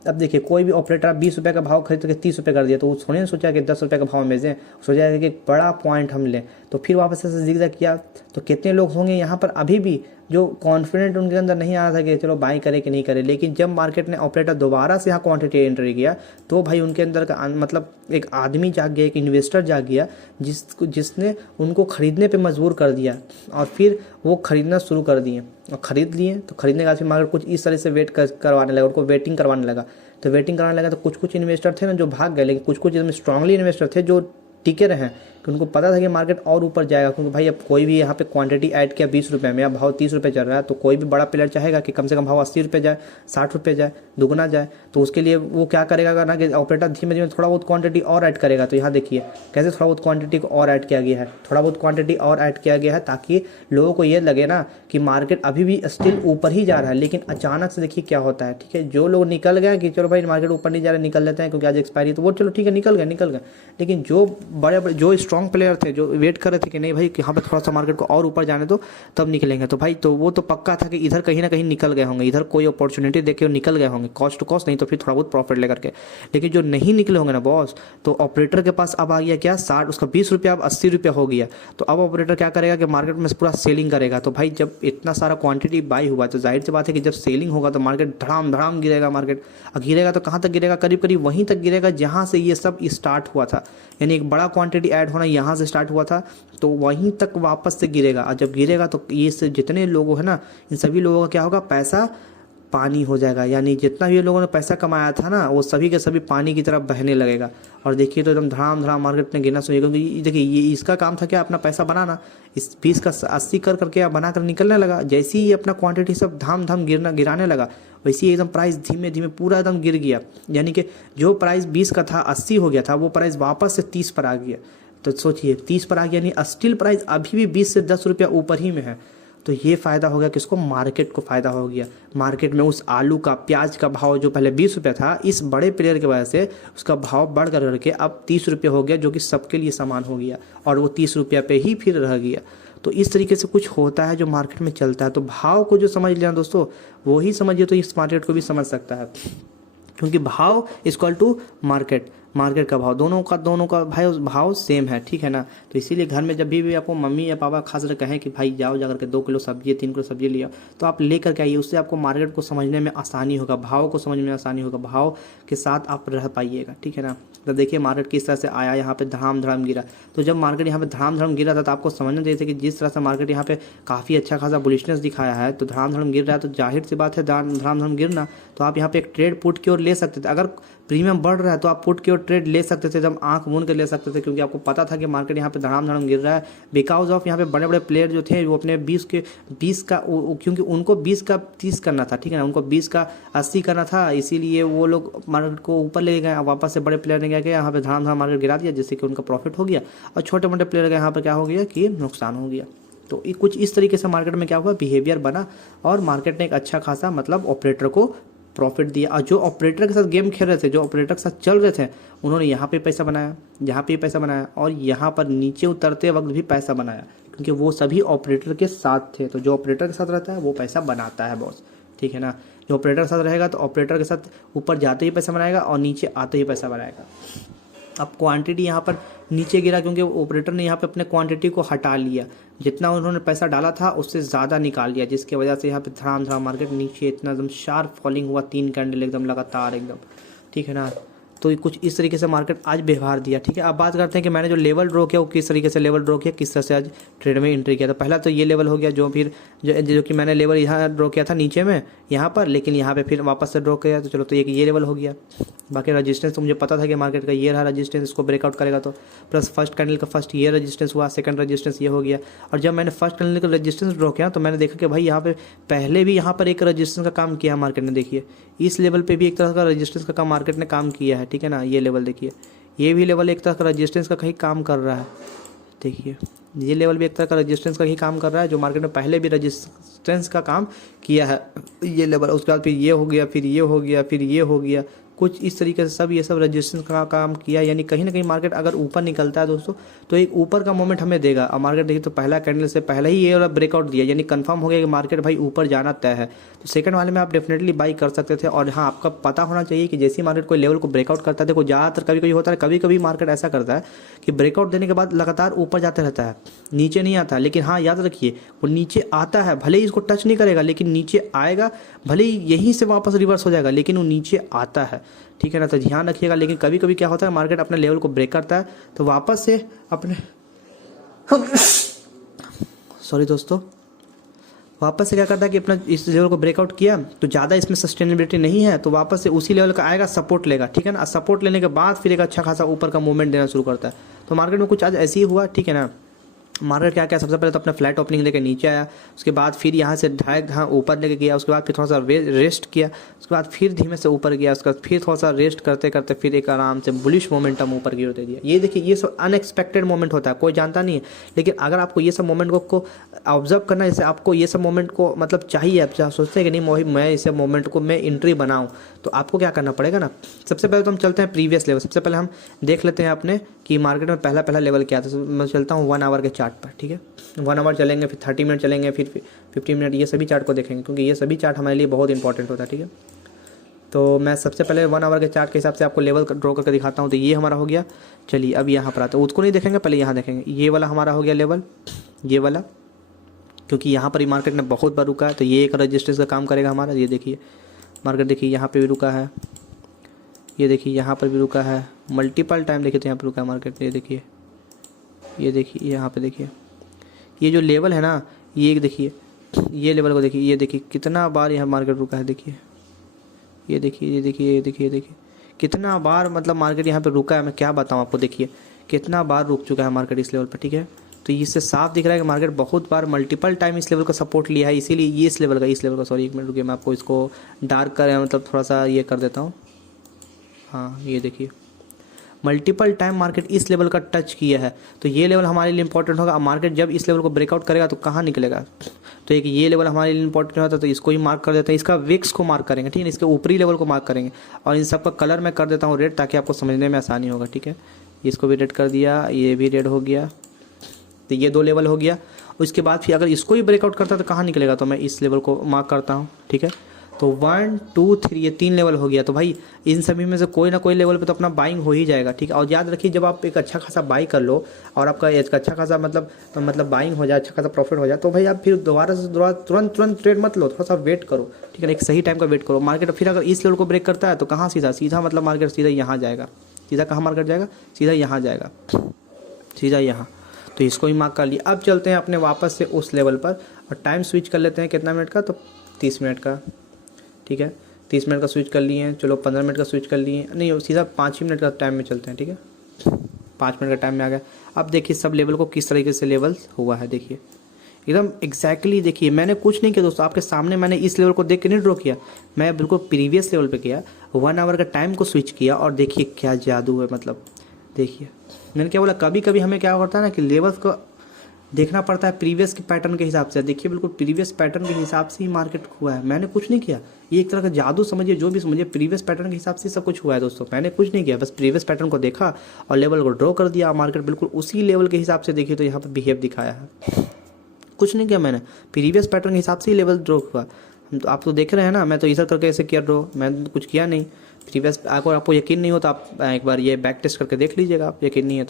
अब देखिए कोई भी ऑपरेटर 20 रुपये का भाव खरीद करके 30 रुपये कर दिया, तो वो थोड़ी ना सोचा कि 10 रुपये का भाव में बेचें, सोचा कि एक बड़ा पॉइंट हम लें, तो फिर वापस से जिगजैग किया। तो कितने लोग होंगे यहाँ पर अभी भी जो कॉन्फिडेंट उनके अंदर नहीं आ रहा था कि चलो बाई करे कि नहीं करे, लेकिन जब मार्केट ने ऑपरेटर दोबारा से यहाँ क्वांटिटी एंट्री किया तो भाई उनके अंदर का मतलब एक आदमी जाग गया, एक इन्वेस्टर जाग गया जिसने उनको खरीदने पे मजबूर कर दिया, और फिर वो खरीदना शुरू कर दिए और ख़रीद लिए। तो खरीदने के बाद फिर मार्केट कुछ इस तरह से करवाने लगा, उनको वेटिंग करवाने लगा। तो वेटिंग कराने लगा तो कुछ इन्वेस्टर थे ना जो भाग गए, लेकिन कुछ एकदम स्ट्रांगली इन्वेस्टर थे जो टिके रहे, कि उनको पता था कि मार्केट और ऊपर जाएगा, क्योंकि भाई अब कोई भी यहाँ पे क्वांटिटी ऐड किया 20 रुपये में, अब भाव 30 रुपये चल रहा है, तो कोई भी बड़ा प्लेयर चाहेगा कि कम से कम भाव 80 रुपये जाए, 60 रुपये जाए, दुगना जाए। तो उसके लिए वो क्या करेगा ना कि ऑपरेटर धीमे धीमे थोड़ा बहुत क्वांटिटी और ऐड करेगा। तो यहाँ देखिए कैसे थोड़ा बहुत क्वांटिटी को और ऐड किया गया है, थोड़ा बहुत क्वांटिटी और ऐड किया गया है, ताकि लोगों को ये लगे ना कि मार्केट अभी भी स्टिल ऊपर ही जा रहा है। लेकिन अचानक से देखिए क्या होता है, ठीक है, जो लोग निकल गए कि चलो भाई मार्केट ऊपर नहीं जा रहा, निकल लेते हैं क्योंकि आज एक्सपायरी, तो वो चलो ठीक है निकल गए। लेकिन जो बड़े जो स्ट्रॉन्ग प्लेयर थे, जो वेट कर रहे थे कि नहीं भाई यहाँ पे थोड़ा सा मार्केट को और ऊपर जाने दो तब निकलेंगे, तो भाई तो वो तो पक्का था कि इधर कहीं ना कहीं निकल गए होंगे, इधर कोई अपॉर्चुनिटी देखे और निकल गए होंगे, कॉस्ट टू कॉस्ट, नहीं तो फिर थोड़ा बहुत प्रॉफिट लेकर के। लेकिन जो नहीं निकले होंगे ना बॉस, तो ऑपरेटर के पास अब आ गया क्या 60, उसका 20 रुपया अब 80 रुपया हो गया। तो अब ऑपरेटर क्या करेगा कि मार्केट में पूरा सेलिंग करेगा। तो भाई जब इतना सारा क्वांटिटी बाई हुआ तो जाहिर सी बात है कि जब सेलिंग होगा तो मार्केट धड़ाम गिरेगा। मार्केट गिरेगा तो कहाँ तक गिरेगा, करीब करीब वहीं तक गिरेगा जहाँ से ये सब स्टार्ट हुआ था, यानी एक बड़ा क्वांटिटी ऐड होना यहाँ से स्टार्ट हुआ था, तो वहीं तक वापस से गिरेगा। और जब गिरेगा तो ये से जितने लोग हैं ना, इन सभी लोगों का क्या होगा, पैसा पानी हो जाएगा, यानी जितना भी लोगों ने पैसा कमाया था ना वो सभी के सभी पानी की तरफ बहने लगेगा। और देखिए तो एकदम धड़ाम मार्केट में गिरना शुरू, क्योंकि देखिए ये इसका काम था क्या, अपना पैसा बनाना, इस 20 का 80 कर करके बना कर निकलने लगा। जैसे ही अपना क्वांटिटी सब धाम गिराने लगा, वैसे ही एकदम प्राइस धीमे धीमे पूरा एकदम गिर गया, यानी कि जो प्राइस 20 का था 80 हो गया था, वो प्राइस वापस से 30 पर आ गया। तो सोचिए 30 पर आ गया, यानी स्टिल प्राइस अभी भी 20 से 10 रुपया ऊपर ही में है। तो ये फ़ायदा हो गया किसको, मार्केट को फ़ायदा हो गया। मार्केट में उस आलू का, प्याज का भाव जो पहले 20 रुपया था, इस बड़े प्लेयर की वजह से उसका भाव बढ़ कर करके अब 30 रुपये हो गया, जो कि सबके लिए समान हो गया, और वो 30 रुपया पे ही फिर रह गया। तो इस तरीके से कुछ होता है जो मार्केट में चलता है। तो भाव को जो समझ लिया दोस्तों, वो ही समझिए तो इस मार्केट को भी समझ सकता है, क्योंकि भाव इक्वल टू मार्केट का भाव, दोनों का भाव सेम है, ठीक है ना। तो इसीलिए घर में जब भी आपको मम्मी या पापा खास कर कहें कि भाई जाओ जाकर के 2 किलो सब्जी 3 किलो सब्जी लिया, तो आप लेकर के आइए, उससे आपको मार्केट को समझने में आसानी होगा, भाव को समझने में आसानी होगा, भाव के साथ आप रह पाइएगा, ठीक है ना। तो देखिए मार्केट किस तरह से आया, यहाँ पे धड़ाम गिरा। तो जब मार्केट यहाँ पे धड़ाम गिरा था, तो आपको समझना चाहिए कि जिस तरह से मार्केट यहाँ पे काफ़ी अच्छा खासा बुलिशनेस दिखाया है, तो धड़ाम गिर रहा है, तो जाहिर सी बात है धड़ाम गिरना, तो आप यहाँ पे एक ट्रेड पुट की ओर ले सकते थे। अगर प्रीमियम बढ़ रहा है तो आप पुट की ओर ट्रेड ले सकते थे, एकदम आंख मूंद के ले सकते थे, क्योंकि आपको पता था कि मार्केट यहाँ पे धड़ाम गिर रहा है, बिकॉज ऑफ यहाँ पे बड़े बड़े प्लेयर जो थे वो अपने 20 का, क्योंकि उनको 20 का 30 करना था, ठीक है ना, उनको 20 का 80 करना था, इसीलिए वो लोग मार्केट को ऊपर ले गए। वापस से बड़े प्लेयर ने क्या किया, यहाँ पे धड़ाम मार्केट गिरा दिया, जिससे कि उनका प्रॉफिट हो गया, और छोटे मोटे प्लेयर का यहाँ पर क्या हो गया कि नुकसान हो गया। तो कुछ इस तरीके से मार्केट में क्या हुआ, बिहेवियर बना, और मार्केट ने एक अच्छा खासा मतलब ऑपरेटर को प्रॉफिट दिया। और जो ऑपरेटर के साथ गेम खेल रहे थे, जो ऑपरेटर के साथ चल रहे थे, उन्होंने यहाँ पे पैसा बनाया, यहाँ पे पैसा बनाया, और यहाँ पर नीचे उतरते वक्त भी पैसा बनाया, क्योंकि वो सभी ऑपरेटर के साथ थे। तो जो ऑपरेटर के साथ रहता है वो पैसा बनाता है बॉस, ठीक है ना। जो ऑपरेटर के साथ रहेगा तो ऑपरेटर के साथ ऊपर जाते ही पैसा बनाएगा और नीचे आते ही पैसा बनाएगा। अब क्वांटिटी यहाँ पर नीचे गिरा, क्योंकि ऑपरेटर ने यहाँ पे अपने क्वांटिटी को हटा लिया, जितना उन्होंने पैसा डाला था उससे ज़्यादा निकाल लिया, जिसकी वजह से यहाँ पे धड़ाम मार्केट नीचे इतना एकदम शार्प फॉलिंग हुआ, 3 कैंडल एकदम लगातार एकदम, ठीक है ना। तो कुछ इस तरीके से मार्केट आज व्यवहार दिया, ठीक है। अब बात करते हैं कि मैंने जो लेवल ड्रॉ किया वो किस तरीके से लेवल ड्रॉ किया, किस तरह से आज ट्रेड में एंट्री किया। तो पहला तो ये लेवल हो गया, जो फिर जो कि मैंने लेवल यहाँ ड्रॉ किया था नीचे में यहाँ पर, लेकिन यहाँ पे फिर वापस से ड्रॉ किया, तो चलो तो ये लेवल हो गया। बाकी रजिस्टेंस तो मुझे पता था कि मार्केट का ये रहा रजिस्टेंस, इसको ब्रेकआउट करेगा, तो प्लस फर्स्ट कैंडल का फर्स्ट ये रजिस्टेंस हुआ, सेकंड रजिस्टेंस ये हो गया। और जब मैंने फर्स्ट कैंडल का रजिस्टेंस ड्रॉ किया तो मैंने देखा कि भाई यहाँ पे पहले भी यहाँ पर एक रजिस्टेंस का काम किया मार्केट ने, देखिए इस लेवल पे भी एक तरह का रजिस्टेंस का काम मार्केट ने काम किया है, ठीक है ना। ये लेवल देखिए, ये भी लेवल एक तरह का रजिस्टेंस का कहीं काम कर रहा है, देखिए ये लेवल भी एक तरह का रजिस्टेंस का ही काम कर रहा है, जो मार्केट में पहले भी रजिस्टेंस का काम किया है ये लेवल। उसके बाद फिर ये हो गया, फिर ये हो गया, फिर ये हो गया, कुछ इस तरीके से सब ये सब रजिस्ट्रेशन का काम किया, यानी कहीं ना कहीं मार्केट अगर ऊपर निकलता है दोस्तों तो एक ऊपर का मोमेंट हमें देगा। और मार्केट देखिए तो पहला कैंडल से पहले ही ये वाला ब्रेकआउट दिया, यानी कंफर्म हो गया कि मार्केट भाई ऊपर जाना तय है। तो सेकंड वाले में आप डेफिनेटली बाई कर सकते थे। और हाँ, आपका पता होना चाहिए कि जैसे ही मार्केट कोई लेवल को ब्रेकआउट करता है, देखो ज़्यादातर कभी कभी होता है, कभी कभी मार्केट ऐसा करता है कि ब्रेकआउट देने के बाद लगातार ऊपर जाता रहता है, नीचे नहीं आता। लेकिन हाँ, याद रखिए वो नीचे आता है, भले ही इसको टच नहीं करेगा लेकिन नीचे आएगा, भले ही यहीं से वापस रिवर्स हो जाएगा लेकिन वो नीचे आता है, ठीक है ना। तो ध्यान रखिएगा। लेकिन कभी कभी क्या होता है, मार्केट अपने लेवल को ब्रेक करता है तो वापस से अपने सॉरी दोस्तों, वापस से क्या करता है कि अपना इस लेवल को ब्रेकआउट किया तो ज़्यादा इसमें सस्टेनेबिलिटी नहीं है, तो वापस से उसी लेवल का आएगा, सपोर्ट लेगा, ठीक है ना। सपोर्ट लेने के बाद फिर एक अच्छा खासा ऊपर का मूवमेंट देना शुरू करता है। तो मार्केट में कुछ आज ऐसे ही हुआ, ठीक है ना। मार्केट क्या सबसे पहले तो अपना फ्लैट ओपनिंग लेके नीचे आया, उसके बाद फिर यहाँ से ढाई ऊपर लेके गया, उसके बाद फिर थोड़ा सा रेस्ट किया, उसके बाद फिर धीमे से ऊपर गया, उसके बाद फिर थोड़ा सा रेस्ट करते करते फिर एक आराम से बुलिश मोमेंटम ऊपर की ओर दे दिया। ये देखिए, ये सब अनएक्सपेक्टेड मोमेंट होता है, कोई जानता नहीं है। लेकिन अगर आपको ये सब मोमेंट को ऑब्जर्व करना है, जैसे आपको ये सब मोमेंट को मतलब चाहिए, आप सोचते हैं कि नहीं मैं इस मोमेंट को मैं एंट्री बनाऊँ, तो आपको क्या करना पड़ेगा ना। सबसे पहले तो हम चलते हैं प्रीवियस लेवल। सबसे पहले हम देख लेते हैं अपने कि मार्केट में पहला लेवल क्या था। मैं चलता हूँ 1 आवर के चार्ट पर, ठीक है। 1 आवर चलेंगे, फिर 30 मिनट चलेंगे, फिर 50 मिनट, ये सभी चार्ट को देखेंगे क्योंकि ये सभी चार्ट हमारे लिए बहुत इंपॉर्टेंट होता है, ठीक है। तो मैं सबसे पहले 1 आवर के चार्ट के हिसाब से आपको लेवल ड्रॉ करके दिखाता हूँ। तो ये हमारा हो गया। चलिए अब यहाँ पर आते हैं, उसको नहीं देखेंगे, पहले यहाँ देखेंगे। ये वाला हमारा हो गया लेवल, ये वाला, क्योंकि यहाँ पर ही मार्केट ने बहुत बार रुका है तो ये एक रजिस्टेंस का काम करेगा हमारा। ये देखिए मार्केट, देखिए यहाँ पे भी रुका है, ये देखिए यहाँ पर भी रुका है, मल्टीपल टाइम देखिए तो यहाँ पर रुका है मार्केट। ये देखिए यहाँ पे देखिए ये जो लेवल है ना, ये एक देखिए, ये लेवल को देखिए, ये देखिए कितना बार यहाँ मार्केट रुका है। देखिए ये देखिए कितना बार मतलब मार्केट यहाँ पे रुका है। मैं क्या बताऊँ आपको, देखिए कितना बार रुक चुका है मार्केट इस लेवल पर, ठीक है। तो इससे साफ दिख रहा है कि मार्केट बहुत बार मल्टीपल टाइम इस लेवल का सपोर्ट लिया है। इसीलिए ये इस लेवल का सॉरी एक मिनट रुकिए, मैं आपको इसको डार्क कर मतलब थोड़ा सा ये कर देता हूँ। हाँ ये देखिए मल्टीपल टाइम मार्केट इस लेवल का टच किया है, तो ये लेवल हमारे लिए इंपॉर्टेंट होगा। मार्केट जब इस लेवल को ब्रेकआउट करेगा तो कहाँ निकलेगा, तो एक ये लेवल हमारे लिए इंपॉर्टेंट होता है, तो इसको ही मार्क कर देते हैं। इसका विक्स को मार्क करेंगे, ठीक है, इसके ऊपरी लेवल को मार्क करेंगे। और इन सब का कलर मैं कर देता हूँ रेड, ताकि आपको समझने में आसानी होगा, ठीक है। इसको भी रेड कर दिया, ये भी रेड हो गया, तो ये 2 लेवल हो गया। उसके बाद फिर अगर इसको ही ब्रेकआउट करता है तो कहाँ निकलेगा, तो मैं इस लेवल को मार्क करता हूँ, ठीक है। तो 1 2 3 ये 3 लेवल हो गया। तो भाई इन सभी में से कोई ना कोई लेवल पे तो अपना बाइंग हो ही जाएगा, ठीक है। और याद रखिए जब आप एक अच्छा खासा बाई कर लो और आपका एक अच्छा खासा मतलब बाइंग हो जाए, अच्छा खासा प्रॉफिट हो जाए, तो भाई आप फिर दोबारा से तुरंत ट्रेड मत लो, थोड़ा सा वेट करो, ठीक है। एक सही टाइम का वेट करो। मार्केट फिर अगर इस लेवल को ब्रेक करता है तो कहाँ सीधा मतलब मार्केट सीधा यहाँ जाएगा, सीधा कहाँ मार्केट जाएगा, सीधा यहाँ जाएगा, सीधा यहाँ। तो इसको ही मार्क कर लिया। अब चलते हैं अपने वापस से उस लेवल पर और टाइम स्विच कर लेते हैं। कितना मिनट का, तो 30 मिनट का, ठीक है। 30 मिनट का स्विच कर लिए हैं, चलो 15 मिनट का स्विच कर लिए, नहीं सीधा 5 ही मिनट का टाइम में चलते हैं, ठीक है। 5 मिनट का टाइम में आ गया। अब देखिए सब लेवल को किस तरीके से लेवल हुआ है, देखिए एकदम एग्जैक्टली। देखिए मैंने कुछ नहीं किया दोस्तों, आपके सामने मैंने इस लेवल को देख के नहीं ड्रॉ किया, मैं बिल्कुल प्रीवियस लेवल पे किया। 1 आवर का टाइम को स्विच किया और देखिए क्या जादू है। मतलब देखिए मैंने क्या बोला, कभी कभी हमें क्या होता है ना कि लेवल्स को देखना पड़ता है प्रीवियस के पैटर्न के हिसाब से। देखिए बिल्कुल प्रीवियस पैटर्न के हिसाब से ही मार्केट हुआ है, मैंने कुछ नहीं किया। ये एक तरह का जादू समझिए, जो भी समझिए, प्रीवियस पैटर्न के हिसाब से सब कुछ हुआ है दोस्तों। मैंने कुछ नहीं किया, बस प्रीवियस पैटर्न को देखा और लेवल को ड्रॉ कर दिया। मार्केट बिल्कुल उसी लेवल के हिसाब से देखिए तो यहाँ पर बिहेव दिखाया है। कुछ नहीं किया मैंने, प्रीवियस पैटर्न के हिसाब से ही लेवल ड्रॉ हुआ। तो आप तो देख रहे हैं ना, मैं तो इधर करके ऐसे किया ड्रॉ, मैं कुछ किया नहीं प्रीवियस। अगर आपको यकीन नहीं होता आप एक बार ये बैक टेस्ट करके देख लीजिएगा, आप यकीन नहीं है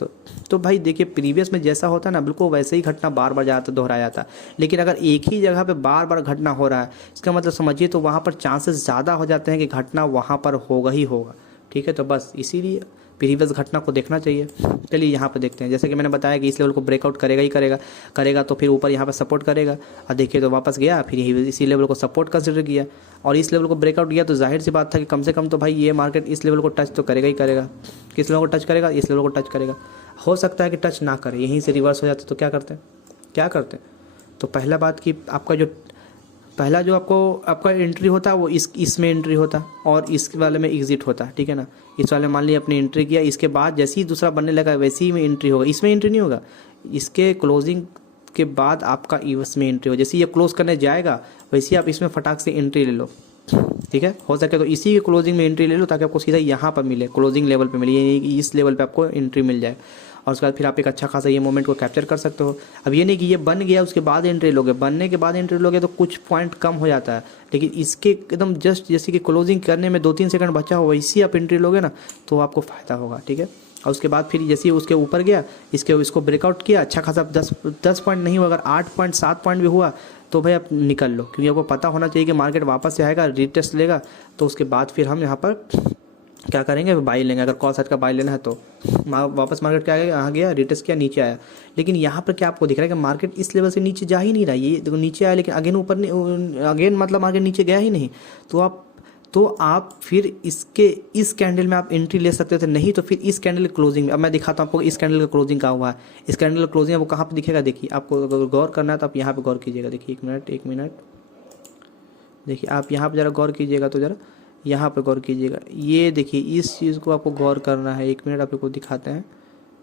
तो भाई देखिए प्रीवियस में जैसा होता है ना बिल्कुल वैसे ही घटना बार बार जाता दोहराया जाता है। लेकिन अगर एक ही जगह पे बार बार घटना हो रहा है, इसका मतलब समझिए तो वहाँ पर चांसेस ज़्यादा हो जाते हैं कि घटना वहाँ पर होगा ही होगा, ठीक है। तो बस इसीलिए प्रीवियस घटना को देखना चाहिए। चलिए यहाँ पे देखते हैं, जैसे कि मैंने बताया कि इस लेवल को ब्रेकआउट करेगा ही करेगा तो फिर ऊपर यहाँ पे सपोर्ट करेगा। और देखिए तो वापस गया, फिर इसी लेवल को सपोर्ट कंसिडर किया और इस लेवल को ब्रेकआउट किया। तो जाहिर सी बात था कि कम से कम तो भाई ये मार्केट इस लेवल को टच तो करेगा ही करेगा। किस लेवल को टच करेगा, इस लेवल को टच करेगा। हो सकता है कि टच ना करे, यहीं से रिवर्स हो जाता तो क्या करते हैं। तो पहला बात कि आपका जो पहला जो आपका एंट्री होता है वो इसमें एंट्री होता और इस वाले में एग्जिट होता, ठीक है ना। इस वाले मान लिया अपनी एंट्री किया, इसके बाद जैसे ही दूसरा बनने लगा वैसे ही में एंट्री होगा। इसमें एंट्री नहीं होगा, इसके क्लोजिंग के बाद आपका इसमें एंट्री हो। जैसे ये क्लोज करने जाएगा वैसे ही आप इसमें फटाक से एंट्री ले लो, ठीक है। हो सके तो इसी के क्लोजिंग में एंट्री ले लो ताकि आपको सीधा यहाँ पर मिले, क्लोजिंग लेवल पे मिले, ये इस लेवल पे आपको एंट्री मिल जाए और उसके बाद फिर आप एक अच्छा खासा ये मोमेंट को कैप्चर कर सकते हो। अब ये नहीं कि ये बन गया उसके बाद एंट्री लोगे, बनने के बाद एंट्री लोगे तो कुछ पॉइंट कम हो जाता है, लेकिन इसके एकदम जस्ट जैसे कि क्लोजिंग करने में 2-3 सेकंड बचा हो वैसी आप एंट्री लोगे ना तो आपको फ़ायदा होगा। ठीक है। और उसके बाद फिर जैसे ही उसके ऊपर गया इसको ब्रेकआउट किया अच्छा खासा 10 पॉइंट नहीं हुआ, अगर 8 पॉइंट 7 पॉइंट भी हुआ तो भाई आप निकल लो, क्योंकि आपको पता होना चाहिए कि मार्केट वापस से आएगा, रीटेस्ट लेगा, तो उसके बाद फिर हम यहाँ पर क्या करेंगे, बाई लेंगे। अगर कॉल साइड का बाई लेना है तो वापस मार्केट क्या आएगा, यहाँ गया रीटेस्ट किया नीचे आया, लेकिन यहाँ पर क्या आपको दिख रहा है कि मार्केट इस लेवल से नीचे जा ही नहीं रहा है। ये देखो नीचे आया लेकिन अगेन ऊपर नहीं, अगेन मतलब मार्केट नीचे गया ही नहीं, तो आप फिर इसके इस कैंडल में आप एंट्री ले सकते थे, नहीं तो फिर इस कैंडल के क्लोजिंग में। अब मैं दिखाता हूँ आपको इस कैंडल का क्लोजिंग कहाँ हुआ है। इस कैंडल का क्लोजिंग आपको कहाँ पे दिखेगा, देखिए आपको अगर गौर करना है तो आप यहाँ पे गौर कीजिएगा। देखिए एक मिनट देखिए आप यहाँ पे ज़रा गौर कीजिएगा, तो ज़रा यहाँ पे गौर कीजिएगा। ये देखिए इस चीज़ को आपको गौर करना है। 1 मिनट आपको दिखाते हैं,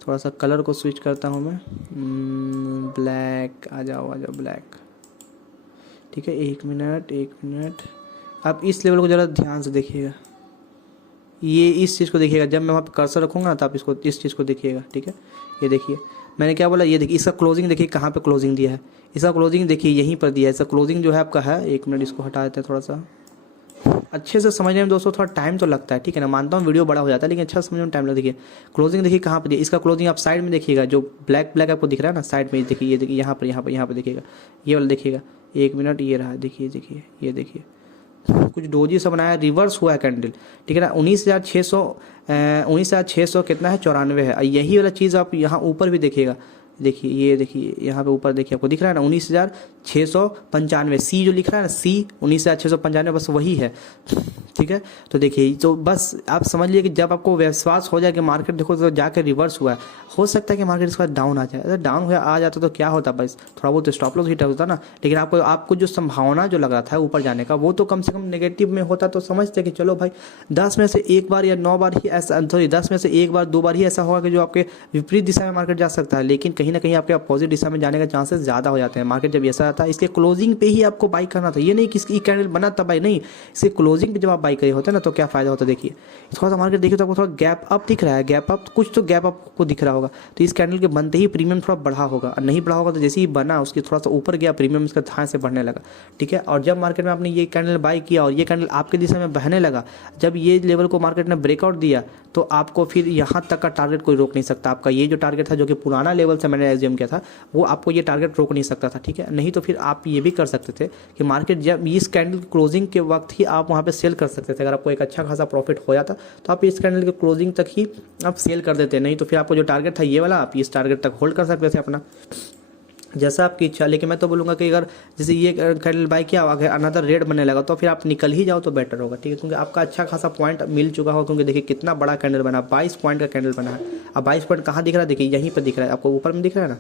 थोड़ा सा कलर को स्विच करता हूँ मैं, ब्लैक आ जाओ ब्लैक। ठीक है, एक मिनट आप इस लेवल को ज़रा ध्यान से देखिएगा, ये इस चीज़ को देखिएगा। जब मैं वहाँ पे कर्सर रखूँगा तो आप इसको इस चीज़ को देखिएगा। ठीक है, ये देखिए मैंने क्या बोला, ये देखिए इसका क्लोजिंग देखिए कहाँ पे क्लोजिंग दिया है, इसका क्लोजिंग देखिए यहीं पर दिया है। इसका क्लोजिंग जो है आपका है, 1 मिनट इसको हटा देते हैं, थोड़ा सा अच्छे से समझने में दोस्तों थोड़ा टाइम तो लगता है। ठीक है ना, मानता हूँ वीडियो बड़ा हो जाता है लेकिन अच्छा समझने में टाइम लगता है। देखिए क्लोजिंग देखिए कहाँ पे दिया, इसका क्लोजिंग आप साइड में देखिएगा, जो ब्लैक आपको दिख रहा है ना साइड में, देखिए ये देखिए यहाँ पर देखिएगा, ये वाला देखिएगा। 1 मिनट ये रहा, देखिए ये देखिए कुछ डोजी सा बनाया, रिवर्स हुआ है कैंडल। ठीक है ना, 19,600 कितना है, 94 है। यही वाला चीज़ आप यहाँ ऊपर भी देखिएगा, देखिए ये देखिए यहाँ पे ऊपर देखिए आपको दिख रहा है ना 19,695, सी जो लिख रहा है ना, सी 19,695 बस वही है। ठीक है, तो देखिए तो बस आप समझ लीजिए कि जब आपको विश्वास हो जाए कि मार्केट देखो तो जाकर रिवर्स हुआ है, हो सकता है कि मार्केट इसके बाद डाउन आ जाए। अगर डाउन आ जाता तो क्या होता, बस थोड़ा बहुत स्टॉप लॉस हिट होता ना, लेकिन आपको जो संभावना जो लग रहा था ऊपर जाने का वो तो कम से कम नेगेटिव में होता, तो समझते कि चलो भाई 10 में से 1 बार या 9 बार ही ऐसा, सॉरी 10 में से 1 बार 2 बार ही ऐसा होगा कि जो आपके विपरीत दिशा में मार्केट जा सकता है, लेकिन कहीं ना कहीं आपके अपोजिट दिशा में जाने का चांसेस ज़्यादा हो जाते हैं। मार्केट जब ऐसा आता है इसके क्लोजिंग पे ही आपको बाई करना था, ये नहीं कि इसकी कैंडल बना तब बाई, नहीं, इसके क्लोजिंग पे जब आप बाई करे होते हैं ना तो क्या फ़ायदा होता है। देखिए थोड़ा सा मार्केट देखिए तो आपको थोड़ा गैप अप दिख रहा है, गैप अप कुछ तो गैप आपको दिख रहा होगा, तो इस कैंडल के बनते ही प्रीमियम थोड़ा बढ़ा होगा, और नहीं बढ़ा होगा तो जैसे ही बना उसकी थोड़ा सा ऊपर गया प्रीमियम इसका धाए से बढ़ने लगा। ठीक है, और जब मार्केट में आपने ये कैंडल बाई किया और ये कैंडल आपके दिशा में बहने लगा, जब ये लेवल को मार्केट ने ब्रेकआउट दिया तो आपको फिर यहाँ तक का टारगेट कोई रोक नहीं सकता। आपका ये जो टारगेट था जो कि पुराना लेवल से मैंने एज्यूम किया था, वो आपको ये टारगेट रोक नहीं सकता था। ठीक है, नहीं तो फिर आप ये भी कर सकते थे कि मार्केट जब इस कैंडल क्लोजिंग के वक्त ही आप वहाँ पे सेल कर सकते थे। अगर आपको एक अच्छा खासा प्रॉफिट हो जाता तो आप इस कैंडल के क्लोजिंग तक ही आप सेल कर देते, नहीं तो फिर आपको जो टारगेट था ये वाला आप इस टारगेट तक होल्ड कर सकते थे अपना, जैसा आपकी इच्छा। लेकिन मैं तो बोलूँगा कि अगर जैसे ये कैंडल बाई किया अगर अनदर रेड बनने लगा तो फिर आप निकल ही जाओ तो बेटर होगा। ठीक है, क्योंकि आपका अच्छा खासा पॉइंट मिल चुका हो, क्योंकि देखिए कितना बड़ा कैंडल बना, 22 पॉइंट का कैंडल बना है। अब 22 पॉइंट कहाँ दिख रहा है, देखिए यहीं पर दिख रहा है आपको, ऊपर में दिख रहा है ना,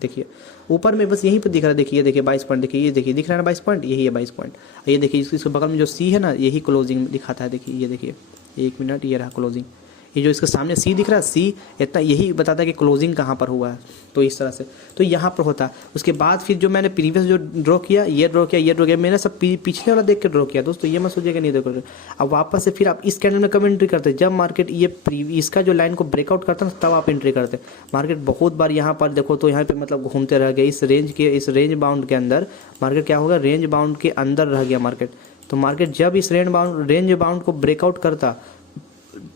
देखिए ऊपर में बस यहीं पर दिख रहा है। देखिए 22 पॉइंट, देखिए ये देखिए दिख रहा है ना 22 पॉइंट, यही है 22 पॉइंट। ये देखिए इसके बगल में जो सी है ना यही क्लोजिंग दिखाता है, देखिए ये देखिए 1 मिनट ये रहा क्लोजिंग, ये जो इसके सामने सी दिख रहा है, सी इतना यही बताता है कि क्लोजिंग कहाँ पर हुआ है। तो इस तरह से तो यहाँ पर होता है। उसके बाद फिर जो मैंने प्रीवियस जो ड्रॉ किया, ये ड्रॉ किया, मैंने सब पिछले वाला देख के ड्रॉ किया दोस्तों, ये मत सोचिएगा नहीं देखो। अब वापस से फिर आप इस कैंडल में कब एंट्री करते, जब मार्केट ये इसका जो लाइन को ब्रेकआउट करता है तब आप एंट्री करते। मार्केट बहुत बार यहाँ पर देखो तो यहाँ पर मतलब घूमते रह गए इस रेंज बाउंड के अंदर। मार्केट क्या होगा, रेंज बाउंड के अंदर रह गया मार्केट। तो मार्केट जब इस रेंज बाउंड को ब्रेकआउट करता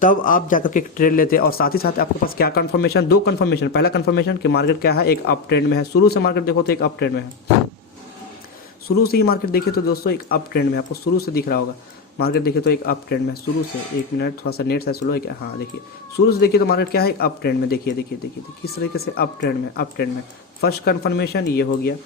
तब आप जाकर के ट्रेड लेते, और साथ ही साथ आपके पास क्या कंफर्मेशन, 2 कंफर्मेशन। पहला कंफर्मेशन कि मार्केट क्या है, एक अप ट्रेंड में है, शुरू से मार्केट देखो तो एक अप ट्रेंड में है, शुरू से ही मार्केट देखिए तो दोस्तों एक अप ट्रेंड में, आपको शुरू से दिख रहा होगा मार्केट देखिए तो एक अप ट्रेंड में शुरू से। 1 मिनट थोड़ा सा नेट से स्लो है, हाँ देखिए शुरू से देखिए तो मार्केट क्या है, एक अप ट्रेंड में, देखिए किस तरीके से अप ट्रेंड में। फर्स्ट कंफर्मेशन ये हो गया,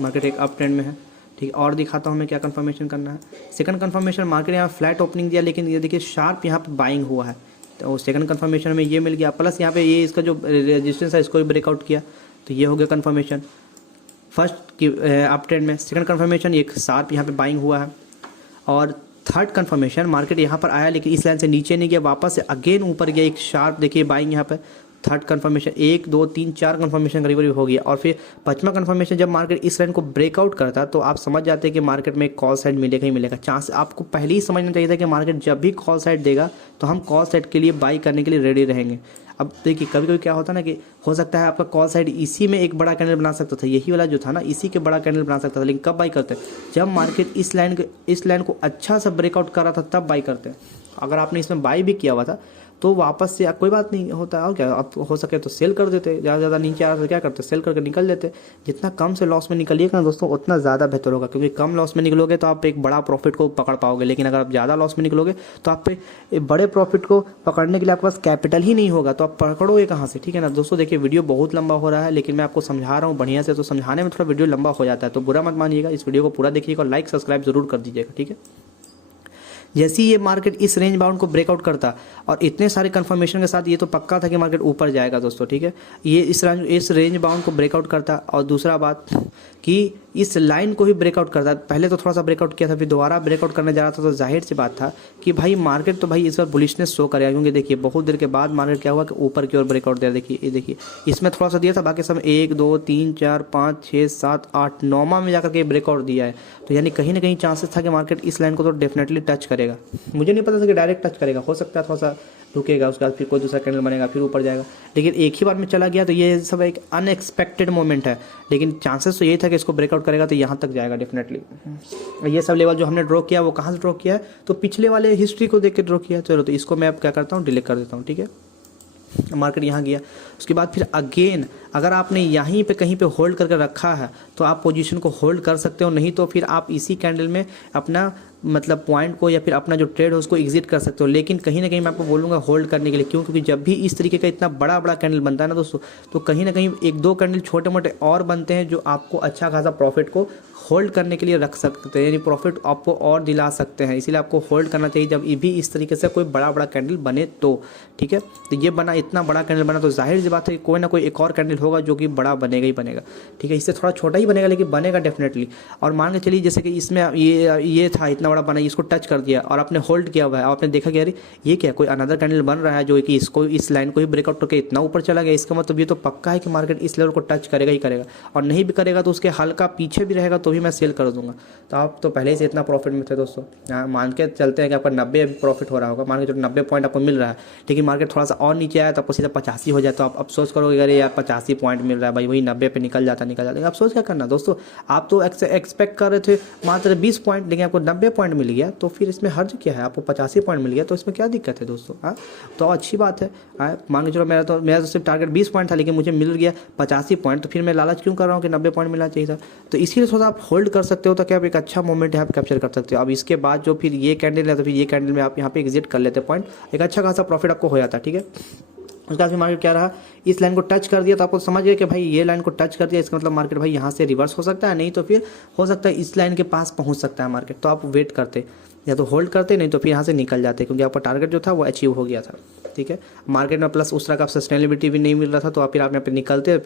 मार्केट एक अप ट्रेंड में है। ठीक, और दिखाता हूँ मैं क्या कंफर्मेशन करना है। सेकंड कंफर्मेशन, मार्केट यहाँ फ्लैट ओपनिंग दिया लेकिन ये देखिए शार्प यहाँ पे बाइंग हुआ है, तो सेकंड कंफर्मेशन में ये मिल गया। प्लस यहाँ पे ये इसका जो रेजिस्टेंस है इसको भी ब्रेकआउट किया, तो ये हो गया कंफर्मेशन फर्स्ट की अप ट्रेंड में। सेकंड कंफर्मेशन एक शार्प यहाँ पे बाइंग हुआ है। और थर्ड कंफर्मेशन, मार्केट यहाँ पर आया लेकिन इस लाइन से नीचे नहीं गया, वापस से अगेन ऊपर गया, एक शार्प देखिए बाइंग यहाँ पे, थर्ड कंफर्मेशन, 1 2 3 4 कंफर्मेशन करीब करीब हो गया, और फिर पांचवा कंफर्मेशन जब मार्केट इस लाइन को ब्रेकआउट करता तो आप समझ जाते हैं कि मार्केट में कॉल साइड मिलेगा ही मिलेगा। चांस आपको पहले ही समझना चाहिए था कि मार्केट जब भी कॉल साइड देगा तो हम कॉल साइड के लिए बाई करने के लिए रेडी रहेंगे। अब देखिए कभी कभी क्या होता है ना कि हो सकता है आपका कॉल साइड इसी में एक बड़ा कैंडल बना सकता था, यही वाला जो था ना इसी के बड़ा कैंडल बना सकता था, लेकिन कब बाई करते हैं? जब मार्केट इस लाइन को अच्छा सा ब्रेकआउट कर रहा था तब बाई करते हैं। अगर आपने इसमें बाई भी किया हुआ था तो वापस से कोई बात नहीं होता, और क्या आप हो सके तो सेल कर देते, ज़्यादा ज़्यादा नीचे आ रहा था क्या करते, सेल करके निकल देते। जितना कम से लॉस में निकलिएगा ना दोस्तों उतना ज़्यादा बेहतर होगा, क्योंकि कम लॉस में निकलोगे तो आप एक बड़ा प्रॉफिट को पकड़ पाओगे, लेकिन अगर आप ज़्यादा लॉस में निकलोगे तो आप पे बड़े प्रॉफिट को पकड़ने के लिए आपके पास कैपिटल ही नहीं होगा, तो आप पकड़ोगे कहाँ से, ठीक है ना दोस्तों। देखिए वीडियो बहुत लंबा हो रहा है, लेकिन मैं आपको समझा रहा हूँ बढ़िया से, तो समझाने में थोड़ा वीडियो लंबा हो जाता है, तो बुरा मत मानिएगा, इस वीडियो को पूरा देखिएगा और लाइक सब्सक्राइब जरूर कर दीजिएगा, ठीक है। जैसे ही ये मार्केट इस रेंज बाउंड को ब्रेकआउट करता और इतने सारे कंफर्मेशन के साथ ये तो पक्का था कि मार्केट ऊपर जाएगा दोस्तों, ठीक है। ये इस रेंज बाउंड को ब्रेकआउट करता, और दूसरा बात कि इस लाइन को ही ब्रेकआउट करता। पहले तो थोड़ा सा ब्रेकआउट किया था, फिर दोबारा ब्रेकआउट करने जा रहा था, तो जाहिर सी बात था कि भाई मार्केट तो भाई इस बार बुलिशनेस शो करेगा, क्योंकि देखिए बहुत देर के बाद मार्केट क्या हुआ कि ऊपर की ओर ब्रेकआउट दिया। देखिए ये देखिए इसमें थोड़ा सा दिया था, बाकी सब 1 2 3 4 5 6 7 8 9वां में जाकर के ब्रेकआउट दिया है, तो यानी कहीं ना कहीं चांसेस था कि मार्केट इस लाइन को तो डेफिनेटली टच करेगा। मुझे नहीं पता था कि डायरेक्ट टच करेगा, हो सकता है थोड़ा सा रुकेगा, उसके बाद फिर कोई दूसरा कैंडल बनेगा, फिर ऊपर जाएगा, लेकिन एक ही बार में चला गया, तो ये सब एक अनएक्सपेक्टेड मोमेंट है। लेकिन चांसेस तो यही था कि इसको ब्रेकआउट करेगा तो यहाँ तक जाएगा डेफिनेटली। ये सब लेवल जो हमने ड्रॉ किया वो कहाँ से ड्रॉ किया है, तो पिछले वाले हिस्ट्री को देख के ड्रॉ किया। चलो तो इसको मैं अब क्या करता हूँ, डिलीट कर देता हूँ, ठीक है। मार्केट यहाँ गया, उसके बाद फिर अगेन अगर आपने यहीं पे कहीं पे होल्ड करके रखा है तो आप पोजीशन को होल्ड कर सकते हो, नहीं तो फिर आप इसी कैंडल में अपना मतलब पॉइंट को या फिर अपना जो ट्रेड है उसको एग्जिट कर सकते हो। लेकिन कहीं ना कहीं मैं आपको बोलूँगा होल्ड करने के लिए, क्यों? क्योंकि जब भी इस तरीके का इतना बड़ा बड़ा कैंडल बनता है ना दोस्तों, तो कहीं ना कहीं 1 2 कैंडल छोटे मोटे और बनते हैं जो आपको अच्छा खासा प्रॉफिट को होल्ड करने के लिए रख सकते हैं, यानी प्रॉफिट आपको और दिला सकते हैं। इसीलिए आपको होल्ड करना चाहिए जब भी इस तरीके से कोई बड़ा बड़ा कैंडल बने तो, ठीक है। तो ये बना, इतना बड़ा कैंडल बना, तो जाहिर सी बात है कि कोई ना कोई एक और कैंडल होगा जो कि बड़ा बनेगा ही बनेगा, ठीक है। इससे थोड़ा छोटा ही बनेगा लेकिन बनेगा डेफिनेटली। और मान के चलिए जैसे कि इसमें ये था इतना बड़ा बना, इसको टच कर दिया और आपने होल्ड किया हुआ है, आपने देखा कि अरे ये क्या कोई अनदर कैंडल बन रहा है जो कि इसको इस लाइन को ही ब्रेकआउट करके इतना ऊपर चला गया, इसका मतलब ये तो पक्का है कि मार्केट इस लेवल को टच करेगा ही करेगा, और नहीं भी करेगा तो उसके हल्का पीछे भी रहेगा तो भी मैं सेल कर दूंगा। तो आप तो पहले से इतना प्रॉफिट में थे दोस्तों, मान के चलते हैं कि आपका 90 प्रॉफिट हो रहा होगा, मान के चलो 90 पॉइंट आपको मिल रहा है, लेकिन मार्केट थोड़ा सा और नीचे आया तो आपको सीधा 85 हो जाए, तो आप अफसोस करोगे अरे यार 85 पॉइंट मिल रहा है भाई, वही 90 पे निकल जाता। अफसोस क्या करना दोस्तों, आप तो एक्सपेक्ट कर रहे थे मात्र 20 पॉइंट, लेकिन आपको 90 पॉइंट मिल गया, तो फिर इसमें हर्ज क्या है, आपको 85 पॉइंट मिल गया, तो इसमें क्या दिक्कत है दोस्तों? हाँ तो अच्छी बात है। मान के चलो मेरा तो सिर्फ टारगेट 20 पॉइंट था, लेकिन मुझे मिल गया 85 पॉइंट, तो फिर मैं लालच क्यों कर रहा हूँ कि 90 पॉइंट मिलना चाहिए था। तो इसीलिए थोड़ा आप होल्ड कर सकते हो ताकि आप एक अच्छा मोमेंट यहाँ पे कैप्चर कर सकते हो। अब इसके बाद जो फिर ये कैंडल है तो फिर ये कैंडल में आप यहाँ पे एग्जिट कर लेते पॉइंट, एक अच्छा खासा प्रॉफिट आपको हो जाता है, ठीक है। उसके बाद फिर मार्केट क्या रहा, इस लाइन को टच कर दिया तो आपको समझ गए कि भाई ये लाइन को टच कर दिया, इसका मतलब मार्केट भाई यहाँ से रिवर्स हो सकता है, नहीं तो फिर हो सकता है इस लाइन के पास पहुँच सकता है मार्केट। तो आप वेट करते, या तो होल्ड करते, नहीं तो फिर यहाँ से निकल जाते, क्योंकि आपका टारगेट जो था वो अचीव हो गया था, ठीक है। मार्केट में प्लस उस तरह का सस्टेनेबिलिटी भी नहीं मिल रहा था, तो आप फिर आप यहाँ पे निकलते।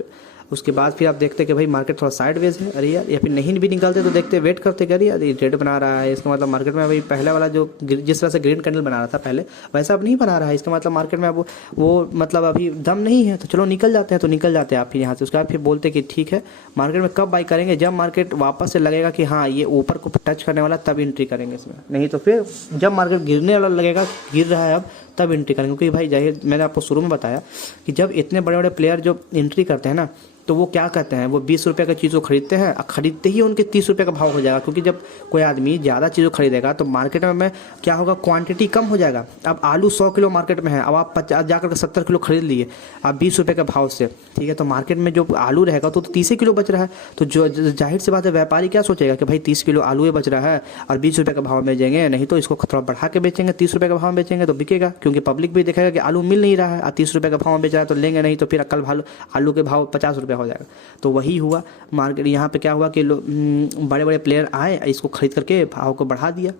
उसके बाद फिर आप देखते कि भाई मार्केट थोड़ा साइडवेज है, अरे यार, या फिर नहीं भी निकलते तो देखते वेट करते कि अरे यार ये रेड बना रहा है, इसका मतलब मार्केट में अभी पहला वाला जो जिस तरह से ग्रीन कैंडल बना रहा था पहले वैसा अब नहीं बना रहा है, इसका मतलब मार्केट में अब वो मतलब अभी दम नहीं है, तो चलो निकल जाते हैं। तो निकल जाते हैं आप फिर यहाँ से। उसके बाद फिर बोलते कि ठीक है मार्केट में कब बाई करेंगे, जब मार्केट वापस से लगेगा कि हाँ ये ऊपर को टच करने वाला तब एंट्री करेंगे इसमें, नहीं तो फिर जब मार्केट गिरने वाला लगेगा, गिर रहा है अब, तब एंट्री करेंगे। क्योंकि भाई जाहिर, मैंने आपको शुरू में बताया कि जब इतने बड़े बड़े प्लेयर जो एंट्री करते हैं ना, तो वो क्या कहते हैं, वो 20 रुपये का चीज़ को खरीदते हैं, खरीदते ही उनके 30 रुपये का भाव हो जाएगा। क्योंकि जब कोई आदमी ज़्यादा चीज़ को खरीदेगा तो मार्केट में क्या होगा, क्वांटिटी कम हो जाएगा। अब आलू 100 किलो मार्केट में है, अब आप 50 जाकर के 70 किलो खरीद लिए आप 20 रुपये के भाव से, ठीक है। तो मार्केट में जो आलू रहेगा तो 30 किलो बच रहा है, तो जो जाहिर सी बात है व्यापारी क्या सोचेगा कि भाई 30 किलो आलू बच रहा है और 20 रुपये का भाव में बेचेंगे, नहीं तो इसको थोड़ा बढ़ा के बेचेंगे, 30 रुपये का भाव में बेचेंगे तो बिकेगा। क्योंकि पब्लिक भी देखेगा कि आलू मिल नहीं रहा है और 30 रुपये का भाव में बेच रहा है, तो लेंगे नहीं, तो फिर कल आलू के भाव 50 रुपये हो जाएगा। तो वही हुआ मार्केट, यहाँ पे क्या हुआ कि बड़े बड़े प्लेयर आए, इसको खरीद करके भाव को बढ़ा दिया,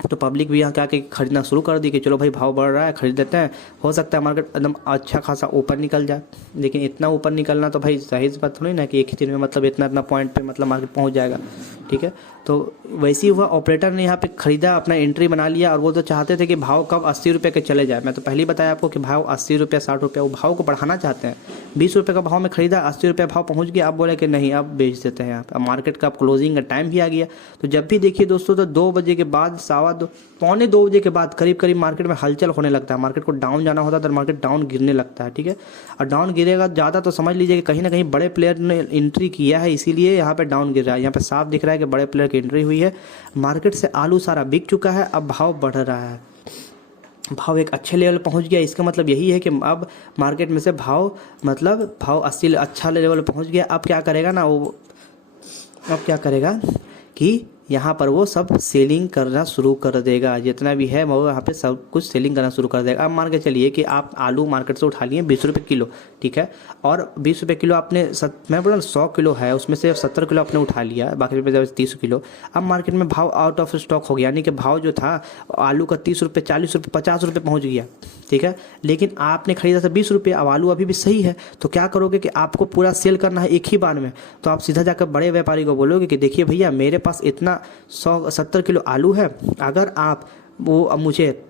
तो पब्लिक भी यहाँ क्या कि खरीदना शुरू कर दी कि चलो भाई भाव बढ़ रहा है खरीद लेते हैं, हो सकता है मार्केट एकदम अच्छा खासा ऊपर निकल जाए। लेकिन इतना ऊपर निकलना तो भाई जाहिर सी बात थोड़ी ना कि एक ही दिन में मतलब इतना पॉइंट पे मतलब मार्केट पहुँच जाएगा, ठीक है। तो वैसे ही हुआ, ऑपरेटर ने यहाँ पे खरीदा, अपना एंट्री बना लिया, और वो तो चाहते थे कि भाव कब 80 रुपये के चले जाए। मैं तो पहले ही बताया आपको कि भाव 80 रुपये 60 रुपये, वो भाव को बढ़ाना चाहते हैं। 20 रुपये का भाव में खरीदा, 80 रुपये भाव पहुँच गया, अब बोले कि नहीं अब बेच देते हैं यहाँ पर। अब मार्केट का अब क्लोजिंग का टाइम भी आ गया। तो जब भी देखिए दोस्तों, तो 2 बजे के बाद, 2:15 पौने 2 बजे के बाद करीब करीब मार्केट में हलचल होने लगता है। मार्केट को डाउन जाना होता है तो मार्केट डाउन गिरने लगता है, ठीक है। और डाउन गिरेगा ज़्यादा तो समझ लीजिए कि कहीं ना कहीं बड़े प्लेयर ने एंट्री किया है, इसीलिए यहाँ पे डाउन गिर रहा है। यहाँ पे साफ दिख रहा है कि बड़े प्लेयर की एंट्री हुई है। मार्केट से आलू सारा बिक चुका है, अब भाव बढ़ रहा है, भाव एक अच्छे लेवल पहुंच गया। इसका मतलब यही है कि अब मार्केट में से भाव 80 अच्छा लेवल पहुंच गया। अब क्या करेगा ना वो, अब क्या करेगा कि यहाँ पर वो सब सेलिंग करना शुरू कर देगा, जितना भी है वो यहाँ पे सब कुछ सेलिंग करना शुरू कर देगा। अब मान के चलिए कि आप आलू मार्केट से उठा लिए 20 रुपये किलो, ठीक है, और 20 रुपये किलो आपने मैं बोला 100 किलो है, उसमें से 70 किलो आपने उठा लिया, बाकी 30 किलो। अब मार्केट में भाव आउट ऑफ स्टॉक हो गया, यानी कि भाव जो था आलू का 30 रुपये 40 रुपये 50 रुपये पहुँच गया, ठीक है। लेकिन आपने खरीदा था 20 रुपये, अब आलू अभी भी सही है। तो क्या करोगे कि आपको पूरा सेल करना है एक ही बार में, तो आप सीधा जाकर बड़े व्यापारी को बोलोगे कि देखिए भैया मेरे पास इतना 170 किलो आलू है, अगर आप वो अब मुझे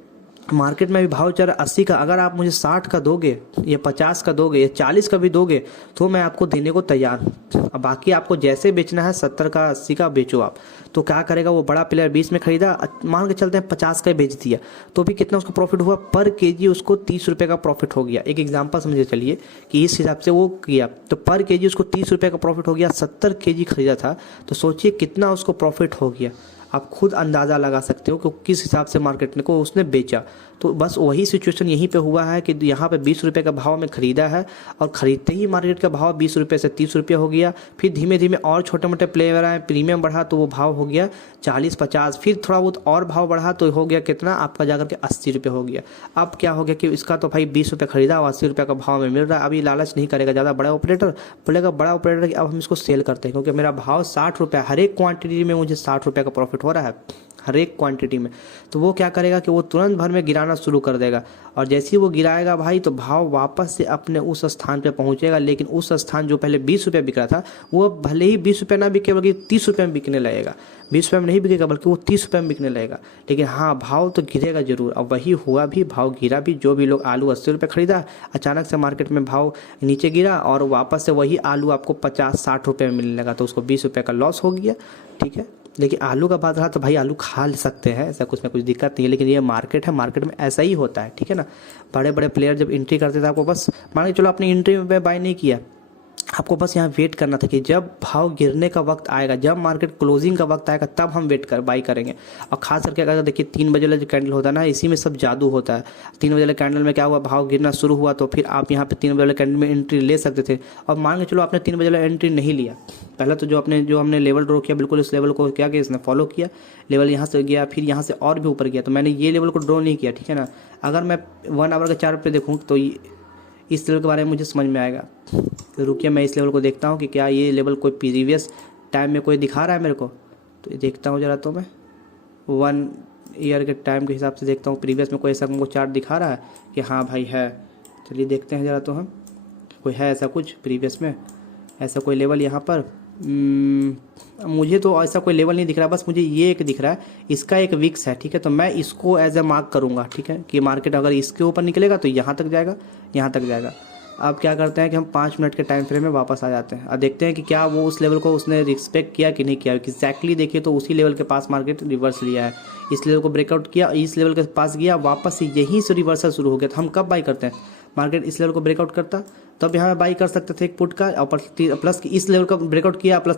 मार्केट में भी भाव चल रहा 80 का, अगर आप मुझे 60 का दोगे या 50 का दोगे या 40 का भी दोगे तो मैं आपको देने को तैयार हूँ। अब बाकी आपको जैसे बेचना है 70 का 80 का बेचो आप। तो क्या करेगा वो बड़ा प्लेयर 20 में खरीदा, मान के चलते हैं 50 का बेच दिया, तो भी कितना उसको प्रॉफिट हुआ, पर केजी उसको 30 रुपये का प्रॉफिट हो गया। एक एग्जाम्पल समझे चलिए कि इस हिसाब से वो किया, तो पर केजी उसको 30 रुपये का प्रॉफिट हो गया। 70 केजी खरीदा था, तो सोचिए कितना उसको प्रॉफिट हो गया। आप खुद अंदाज़ा लगा सकते हो कि किस हिसाब से मार्केट को उसने बेचा। तो बस वही सिचुएशन यहीं पे हुआ है कि यहाँ पे 20 रुपये का भाव में ख़रीदा है, और ख़रीदते ही मार्केट का भाव 20 रुपये से 30 रुपये हो गया। फिर धीमे धीमे और छोटे मोटे प्लेयर आए, प्रीमियम बढ़ा तो वो भाव हो गया 40-50, फिर थोड़ा बहुत और भाव बढ़ा तो हो गया कितना आपका जाकर के 80 रुपये हो गया। अब क्या हो गया कि इसका तो भाई 20 रुपये खरीदा और 80 रुपये का भाव में मिल रहा है। अभी लालच नहीं करेगा ज़्यादा बड़ा ऑपरेटर, बोलेगा बड़ा ऑपरेटर कि अब हम इसको सेल करते हैं, क्योंकि मेरा भाव 60 रुपये, हर एक क्वान्टिटी में मुझे 60 रुपये का प्रॉफिट हो रहा है, हर एक क्वांटिटी में। तो वो क्या करेगा कि वो तुरंत भर में गिराना शुरू कर देगा, और जैसे ही वो गिराएगा भाई तो भाव वापस से अपने उस स्थान पे पहुंचेगा। लेकिन उस स्थान जो पहले 20 रुपये बिक रहा था वो भले ही 20 रुपये ना बिके बल्कि 30 रुपये में बिकने लगेगा। 20 रुपये में नहीं बिकेगा बल्कि वो 30 रुपये में बिकने लगेगा। लेकिन हाँ, भाव तो गिरेगा जरूर। अब वही हुआ भी, भाव गिरा भी। जो भी लोग आलू 80 रुपये खरीदा, अचानक से मार्केट में भाव नीचे गिरा और वापस से वही आलू आपको 50-60 रुपये में मिलने लगा, तो उसको 20 रुपये का लॉस हो गया, ठीक है। लेकिन आलू का बात रहा तो भाई आलू खा सकते हैं, ऐसा कुछ में कुछ दिक्कत नहीं है। लेकिन ये मार्केट है, मार्केट में ऐसा ही होता है, ठीक है ना। बड़े बड़े प्लेयर जब एंट्री करते थे, आपको बस मान के चलो अपनी एंट्री में बाय नहीं किया, आपको बस यहाँ वेट करना था कि जब भाव गिरने का वक्त आएगा, जब मार्केट क्लोजिंग का वक्त आएगा, तब हम बाई करेंगे। और खास करके अगर देखिए 3 बजे वाला जो कैंडल होता है ना, इसी में सब जादू होता है। 3 बजे वाले कैंडल में क्या हुआ, भाव गिरना शुरू हुआ, तो फिर आप यहाँ पे 3 बजे वाले कैंडल में एंट्री ले सकते थे। और मान के चलो आपने 3 बजे वाला एंट्री नहीं लिया, पहले तो जो हमने लेवल ड्रॉ किया, बिल्कुल इस लेवल को क्या किया, इसने फॉलो किया, लेवल यहाँ से गया, फिर यहाँ से और भी ऊपर गया, तो मैंने ये लेवल को ड्रॉ नहीं किया, ठीक है ना। अगर मैं 1 आवर का चार्ट पे देखूँ तो इस लेवल के बारे में मुझे समझ में आएगा। तो रुकिए, मैं इस लेवल को देखता हूँ कि क्या ये लेवल कोई प्रीवियस टाइम में कोई दिखा रहा है मेरे को, तो ये देखता हूँ ज़रा। तो मैं 1 ईयर के टाइम के हिसाब से देखता हूँ प्रीवियस में कोई ऐसा हमको चार्ट दिखा रहा है कि हाँ भाई है। चलिए देखते हैं ज़रा, तो हम कोई है ऐसा कुछ प्रीवियस में, ऐसा कोई लेवल यहाँ पर। मुझे तो ऐसा कोई लेवल नहीं दिख रहा, बस मुझे ये एक दिख रहा है, इसका एक विक्स है, ठीक है। तो मैं इसको एज ए मार्क करूँगा, ठीक है, कि मार्केट अगर इसके ऊपर निकलेगा तो यहाँ तक जाएगा, यहाँ तक जाएगा। अब क्या करते हैं कि हम 5 मिनट के टाइम फ्रेम में वापस आ जाते हैं और देखते हैं कि क्या वो उस लेवल को उसने रिस्पेक्ट किया कि नहीं किया। एग्जैक्टली देखिए तो उसी लेवल के पास मार्केट रिवर्स लिया है, इस लेवल को ब्रेकआउट किया, इस लेवल के पास गया, वापस से यहीं से रिवर्सल शुरू हो गया। तो हम कब बाई करते हैं, मार्केट इस लेवल को ब्रेकआउट करता तब यहाँ बाई कर सकते थे एक पुट का, और प्लस इस लेवल का ब्रेकआउट किया, प्लस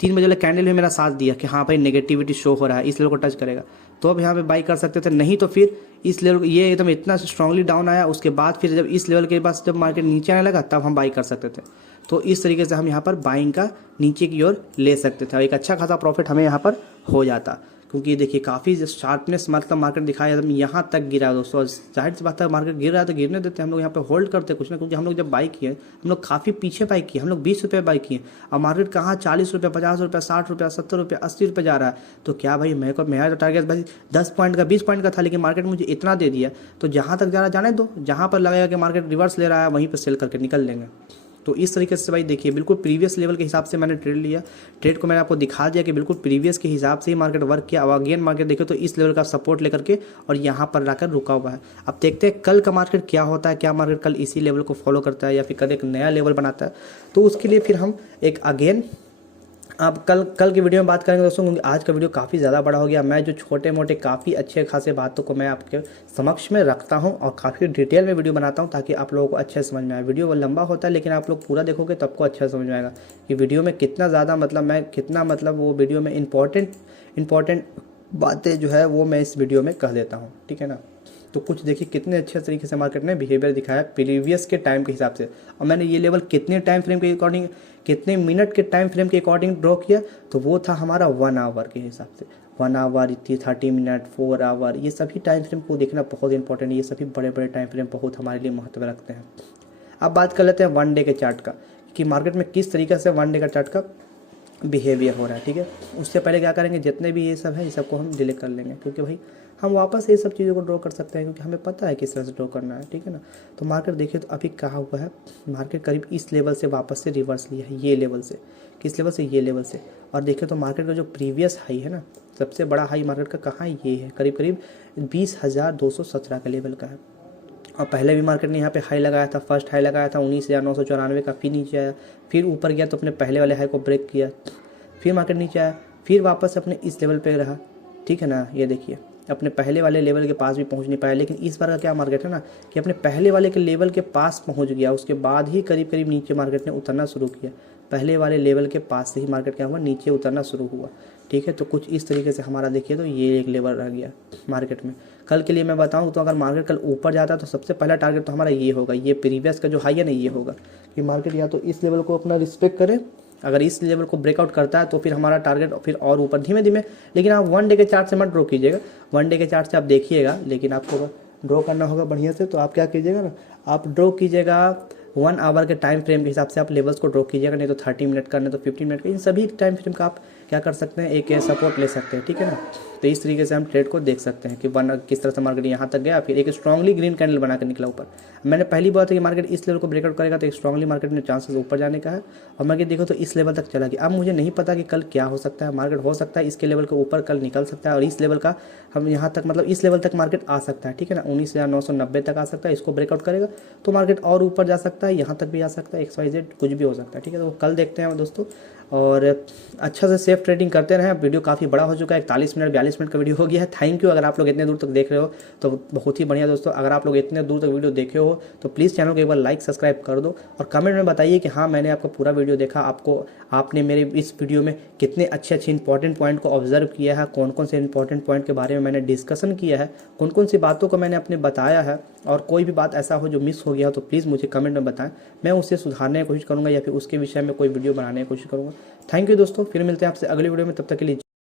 3 बजे वाले कैंडल में मेरा साथ दिया कि हाँ भाई नेगेटिविटी शो हो रहा है, इस लेवल को टच करेगा, तो अब यहाँ पे बाई कर सकते थे। नहीं तो फिर इस लेवल ये एकदम इतना स्ट्रांगली डाउन आया, उसके बाद फिर जब इस लेवल के पास जब मार्केट नीचे आने लगा तब हम बाई कर सकते थे। तो इस तरीके से हम यहाँ पर बाइंग का नीचे की ओर ले सकते थे, एक अच्छा खासा प्रॉफिट हमें यहाँ पर हो जाता। क्योंकि देखिए काफ़ी शार्पनेस मतलब मार्केट दिखाया एकदम यहाँ तक गिरा दोस्तों। जाहिर सी बात है मार्केट गिर रहा है तो गिरने देते हैं, हम लोग यहाँ पे होल्ड करते कुछ ना, क्योंकि हम लोग जब बाई किए हम लोग काफ़ी पीछे बाई किए, हम लोग 20 रुपये बाई किए, और मार्केट कहाँ 40 रुपये 50 रुपये 60 रुपये 70 रुपये 80 रुपये जा रहा है। तो क्या भाई मेरा टारगेट भाई 10 पॉइंट का 20 पॉइंट का था, लेकिन मार्केट मुझे इतना दे दिया, तो जहाँ तक जा रहा जाने दो, जहाँ पर लगेगा कि मार्केट रिवर्स ले रहा है वहीं पर सेल करके निकल लेंगे। तो इस तरीके से भाई देखिए बिल्कुल प्रीवियस लेवल के हिसाब से मैंने ट्रेड लिया, ट्रेड को मैंने आपको दिखा दिया कि बिल्कुल प्रीवियस के हिसाब से ही मार्केट वर्क किया। अब अगेन मार्केट देखिए तो इस लेवल का सपोर्ट लेकर के और यहाँ पर लाकर रुका हुआ है। अब देखते हैं कल का मार्केट क्या होता है, क्या मार्केट कल इसी लेवल को फॉलो करता है या फिर कल एक नया लेवल बनाता है। तो उसके लिए फिर हम एक अगेन अब कल की वीडियो में बात करेंगे दोस्तों, क्योंकि आज का वीडियो काफ़ी ज़्यादा बड़ा हो गया। मैं जो छोटे मोटे काफ़ी अच्छे खासे बातों को मैं आपके समक्ष में रखता हूं और काफ़ी डिटेल में वीडियो बनाता हूं ताकि आप लोगों को अच्छे समझ में आए। वीडियो लंबा होता है लेकिन आप लोग पूरा देखोगे तो आपको अच्छा समझ में आएगा कि वीडियो में कितना ज़्यादा वो वीडियो में इंपॉर्टेंट बातें जो है वो मैं इस वीडियो में कह देता हूँ, ठीक है ना। तो कुछ देखिए कितने अच्छे तरीके से मार्केट ने बिहेवियर दिखाया प्रीवियस के टाइम के हिसाब से। और मैंने ये लेवल कितने टाइम फ्रेम के अकॉर्डिंग, कितने मिनट के टाइम फ्रेम के अकॉर्डिंग ड्रॉ किया, तो वो था हमारा 1 आवर के हिसाब से। 1 आवर, 30 मिनट, 4 आवर, ये सभी टाइम फ्रेम को देखना बहुत इंपॉर्टेंट है। ये सभी बड़े बड़े टाइम फ्रेम बहुत हमारे लिए महत्व रखते हैं। अब बात कर लेते हैं 1 डे के चार्ट का कि मार्केट में किस तरीके से 1 डे का चार्ट का बिहेवियर हो रहा है, ठीक है। उससे पहले क्या करेंगे, जितने भी ये सब है ये सबको हम डिलीट कर लेंगे, क्योंकि भाई हम वापस ये सब चीज़ों को ड्रॉ कर सकते हैं क्योंकि हमें पता है किस तरह से ड्रॉ करना है, ठीक है ना। तो मार्केट देखिए तो अभी कहाँ हुआ है, मार्केट करीब इस लेवल से वापस से रिवर्स लिया है, ये लेवल से, किस लेवल से, ये लेवल से। और देखिए तो मार्केट का जो प्रीवियस हाई है ना, सबसे बड़ा हाई मार्केट का कहाँ, ये है करीब 20,217 का लेवल का है। और पहले भी मार्केट ने यहाँ पे हाई लगाया था, फर्स्ट हाई लगाया था 19,994 का, फिर नीचे आया, फिर ऊपर गया तो अपने पहले वाले हाई को ब्रेक किया, फिर मार्केट नीचे आया, फिर वापस अपने इस लेवल पे रहा, ठीक है ना। ये देखिए अपने पहले वाले लेवल के पास भी पहुंच नहीं पाया, लेकिन इस बार का क्या मार्केट है ना कि अपने पहले वाले के लेवल के पास पहुंच गया, उसके बाद ही करीब नीचे मार्केट ने उतरना शुरू किया। पहले वाले लेवल के पास से ही मार्केट क्या हुआ, नीचे उतरना शुरू हुआ, ठीक है। तो कुछ इस तरीके से हमारा देखिए तो ये एक लेवल रह गया मार्केट में। कल के लिए मैं बताऊं तो अगर मार्केट कल ऊपर जाता है तो सबसे पहला टारगेट तो हमारा ये होगा, ये प्रीवियस का जो हाई है ना ये होगा कि मार्केट या तो इस लेवल को अपना रिस्पेक्ट करे, अगर इस लेवल को ब्रेकआउट करता है तो फिर हमारा टारगेट फिर और ऊपर धीमे धीमे। लेकिन आप 1 डे के चार्ट से मत ड्रॉ कीजिएगा, 1 डे के चार्ट से आप देखिएगा, लेकिन आपको ड्रॉ करना होगा बढ़िया से। तो आप क्या कीजिएगा ना, आप ड्रॉ कीजिएगा 1 आवर के टाइम फ्रेम के हिसाब से आप लेवल्स को ड्रॉ कीजिएगा, नहीं तो 30 मिनट का, नहीं तो 15 मिनट का, इन सभी टाइम फ्रेम का आप क्या कर सकते हैं, एक सपोर्ट ले सकते हैं, ठीक है ना। तो इस तरीके से हम ट्रेड को देख सकते हैं कि किस तरह से मार्केट यहाँ तक गया, फिर एक स्ट्रांगली ग्रीन कैंडल बना कर निकला ऊपर। मैंने पहली बात है कि मार्केट इस लेवल को ब्रेकआउट करेगा तो एक स्ट्रांगली मार्केट में चांसेस ऊपर जाने का है, और मार्केट देखो तो इस लेवल तक चला गया। अब मुझे नहीं पता कि कल क्या हो सकता है, मार्केट हो सकता है इसके लेवल के ऊपर कल निकल सकता है और इस लेवल का हम यहाँ तक मतलब इस लेवल तक मार्केट आ सकता है, ठीक है ना। 19,990 तक आ सकता है, इसको ब्रेकआउट करेगा तो मार्केट और ऊपर जा सकता है, यहाँ तक भी आ सकता है, XYZ कुछ भी हो सकता है, ठीक है। तो कल देखते हैं दोस्तों, और अच्छा से सेफ ट्रेडिंग करते रहें। वीडियो काफ़ी बड़ा हो चुका है, 41 मिनट 42 मिनट का वीडियो हो गया है। थैंक यू, अगर आप लोग इतने दूर तक देख रहे हो तो बहुत ही बढ़िया दोस्तों। अगर आप लोग इतने दूर तक वीडियो देखे हो तो प्लीज़ चैनल को एक बार लाइक सब्सक्राइब कर दो और कमेंट में बताइए कि हाँ मैंने आपका पूरा वीडियो देखा, आपने मेरे इस वीडियो में कितने अच्छे इंपॉर्टेंट पॉइंट को ऑब्जर्व किया है, कौन कौन से इंपॉर्टेंट पॉइंट के बारे में मैंने डिस्कशन किया है, कौन कौन सी बातों को मैंने अपने बताया है, और कोई भी बात ऐसा हो जो मिस हो गया हो तो प्लीज़ मुझे कमेंट में बताएं, मैं उसे सुधारने की कोशिश करूँगा या फिर उसके विषय में कोई वीडियो बनाने की कोशिश करूँगा। थैंक यू दोस्तों, फिर मिलते हैं आपसे अगली वीडियो में, तब तक के लिए।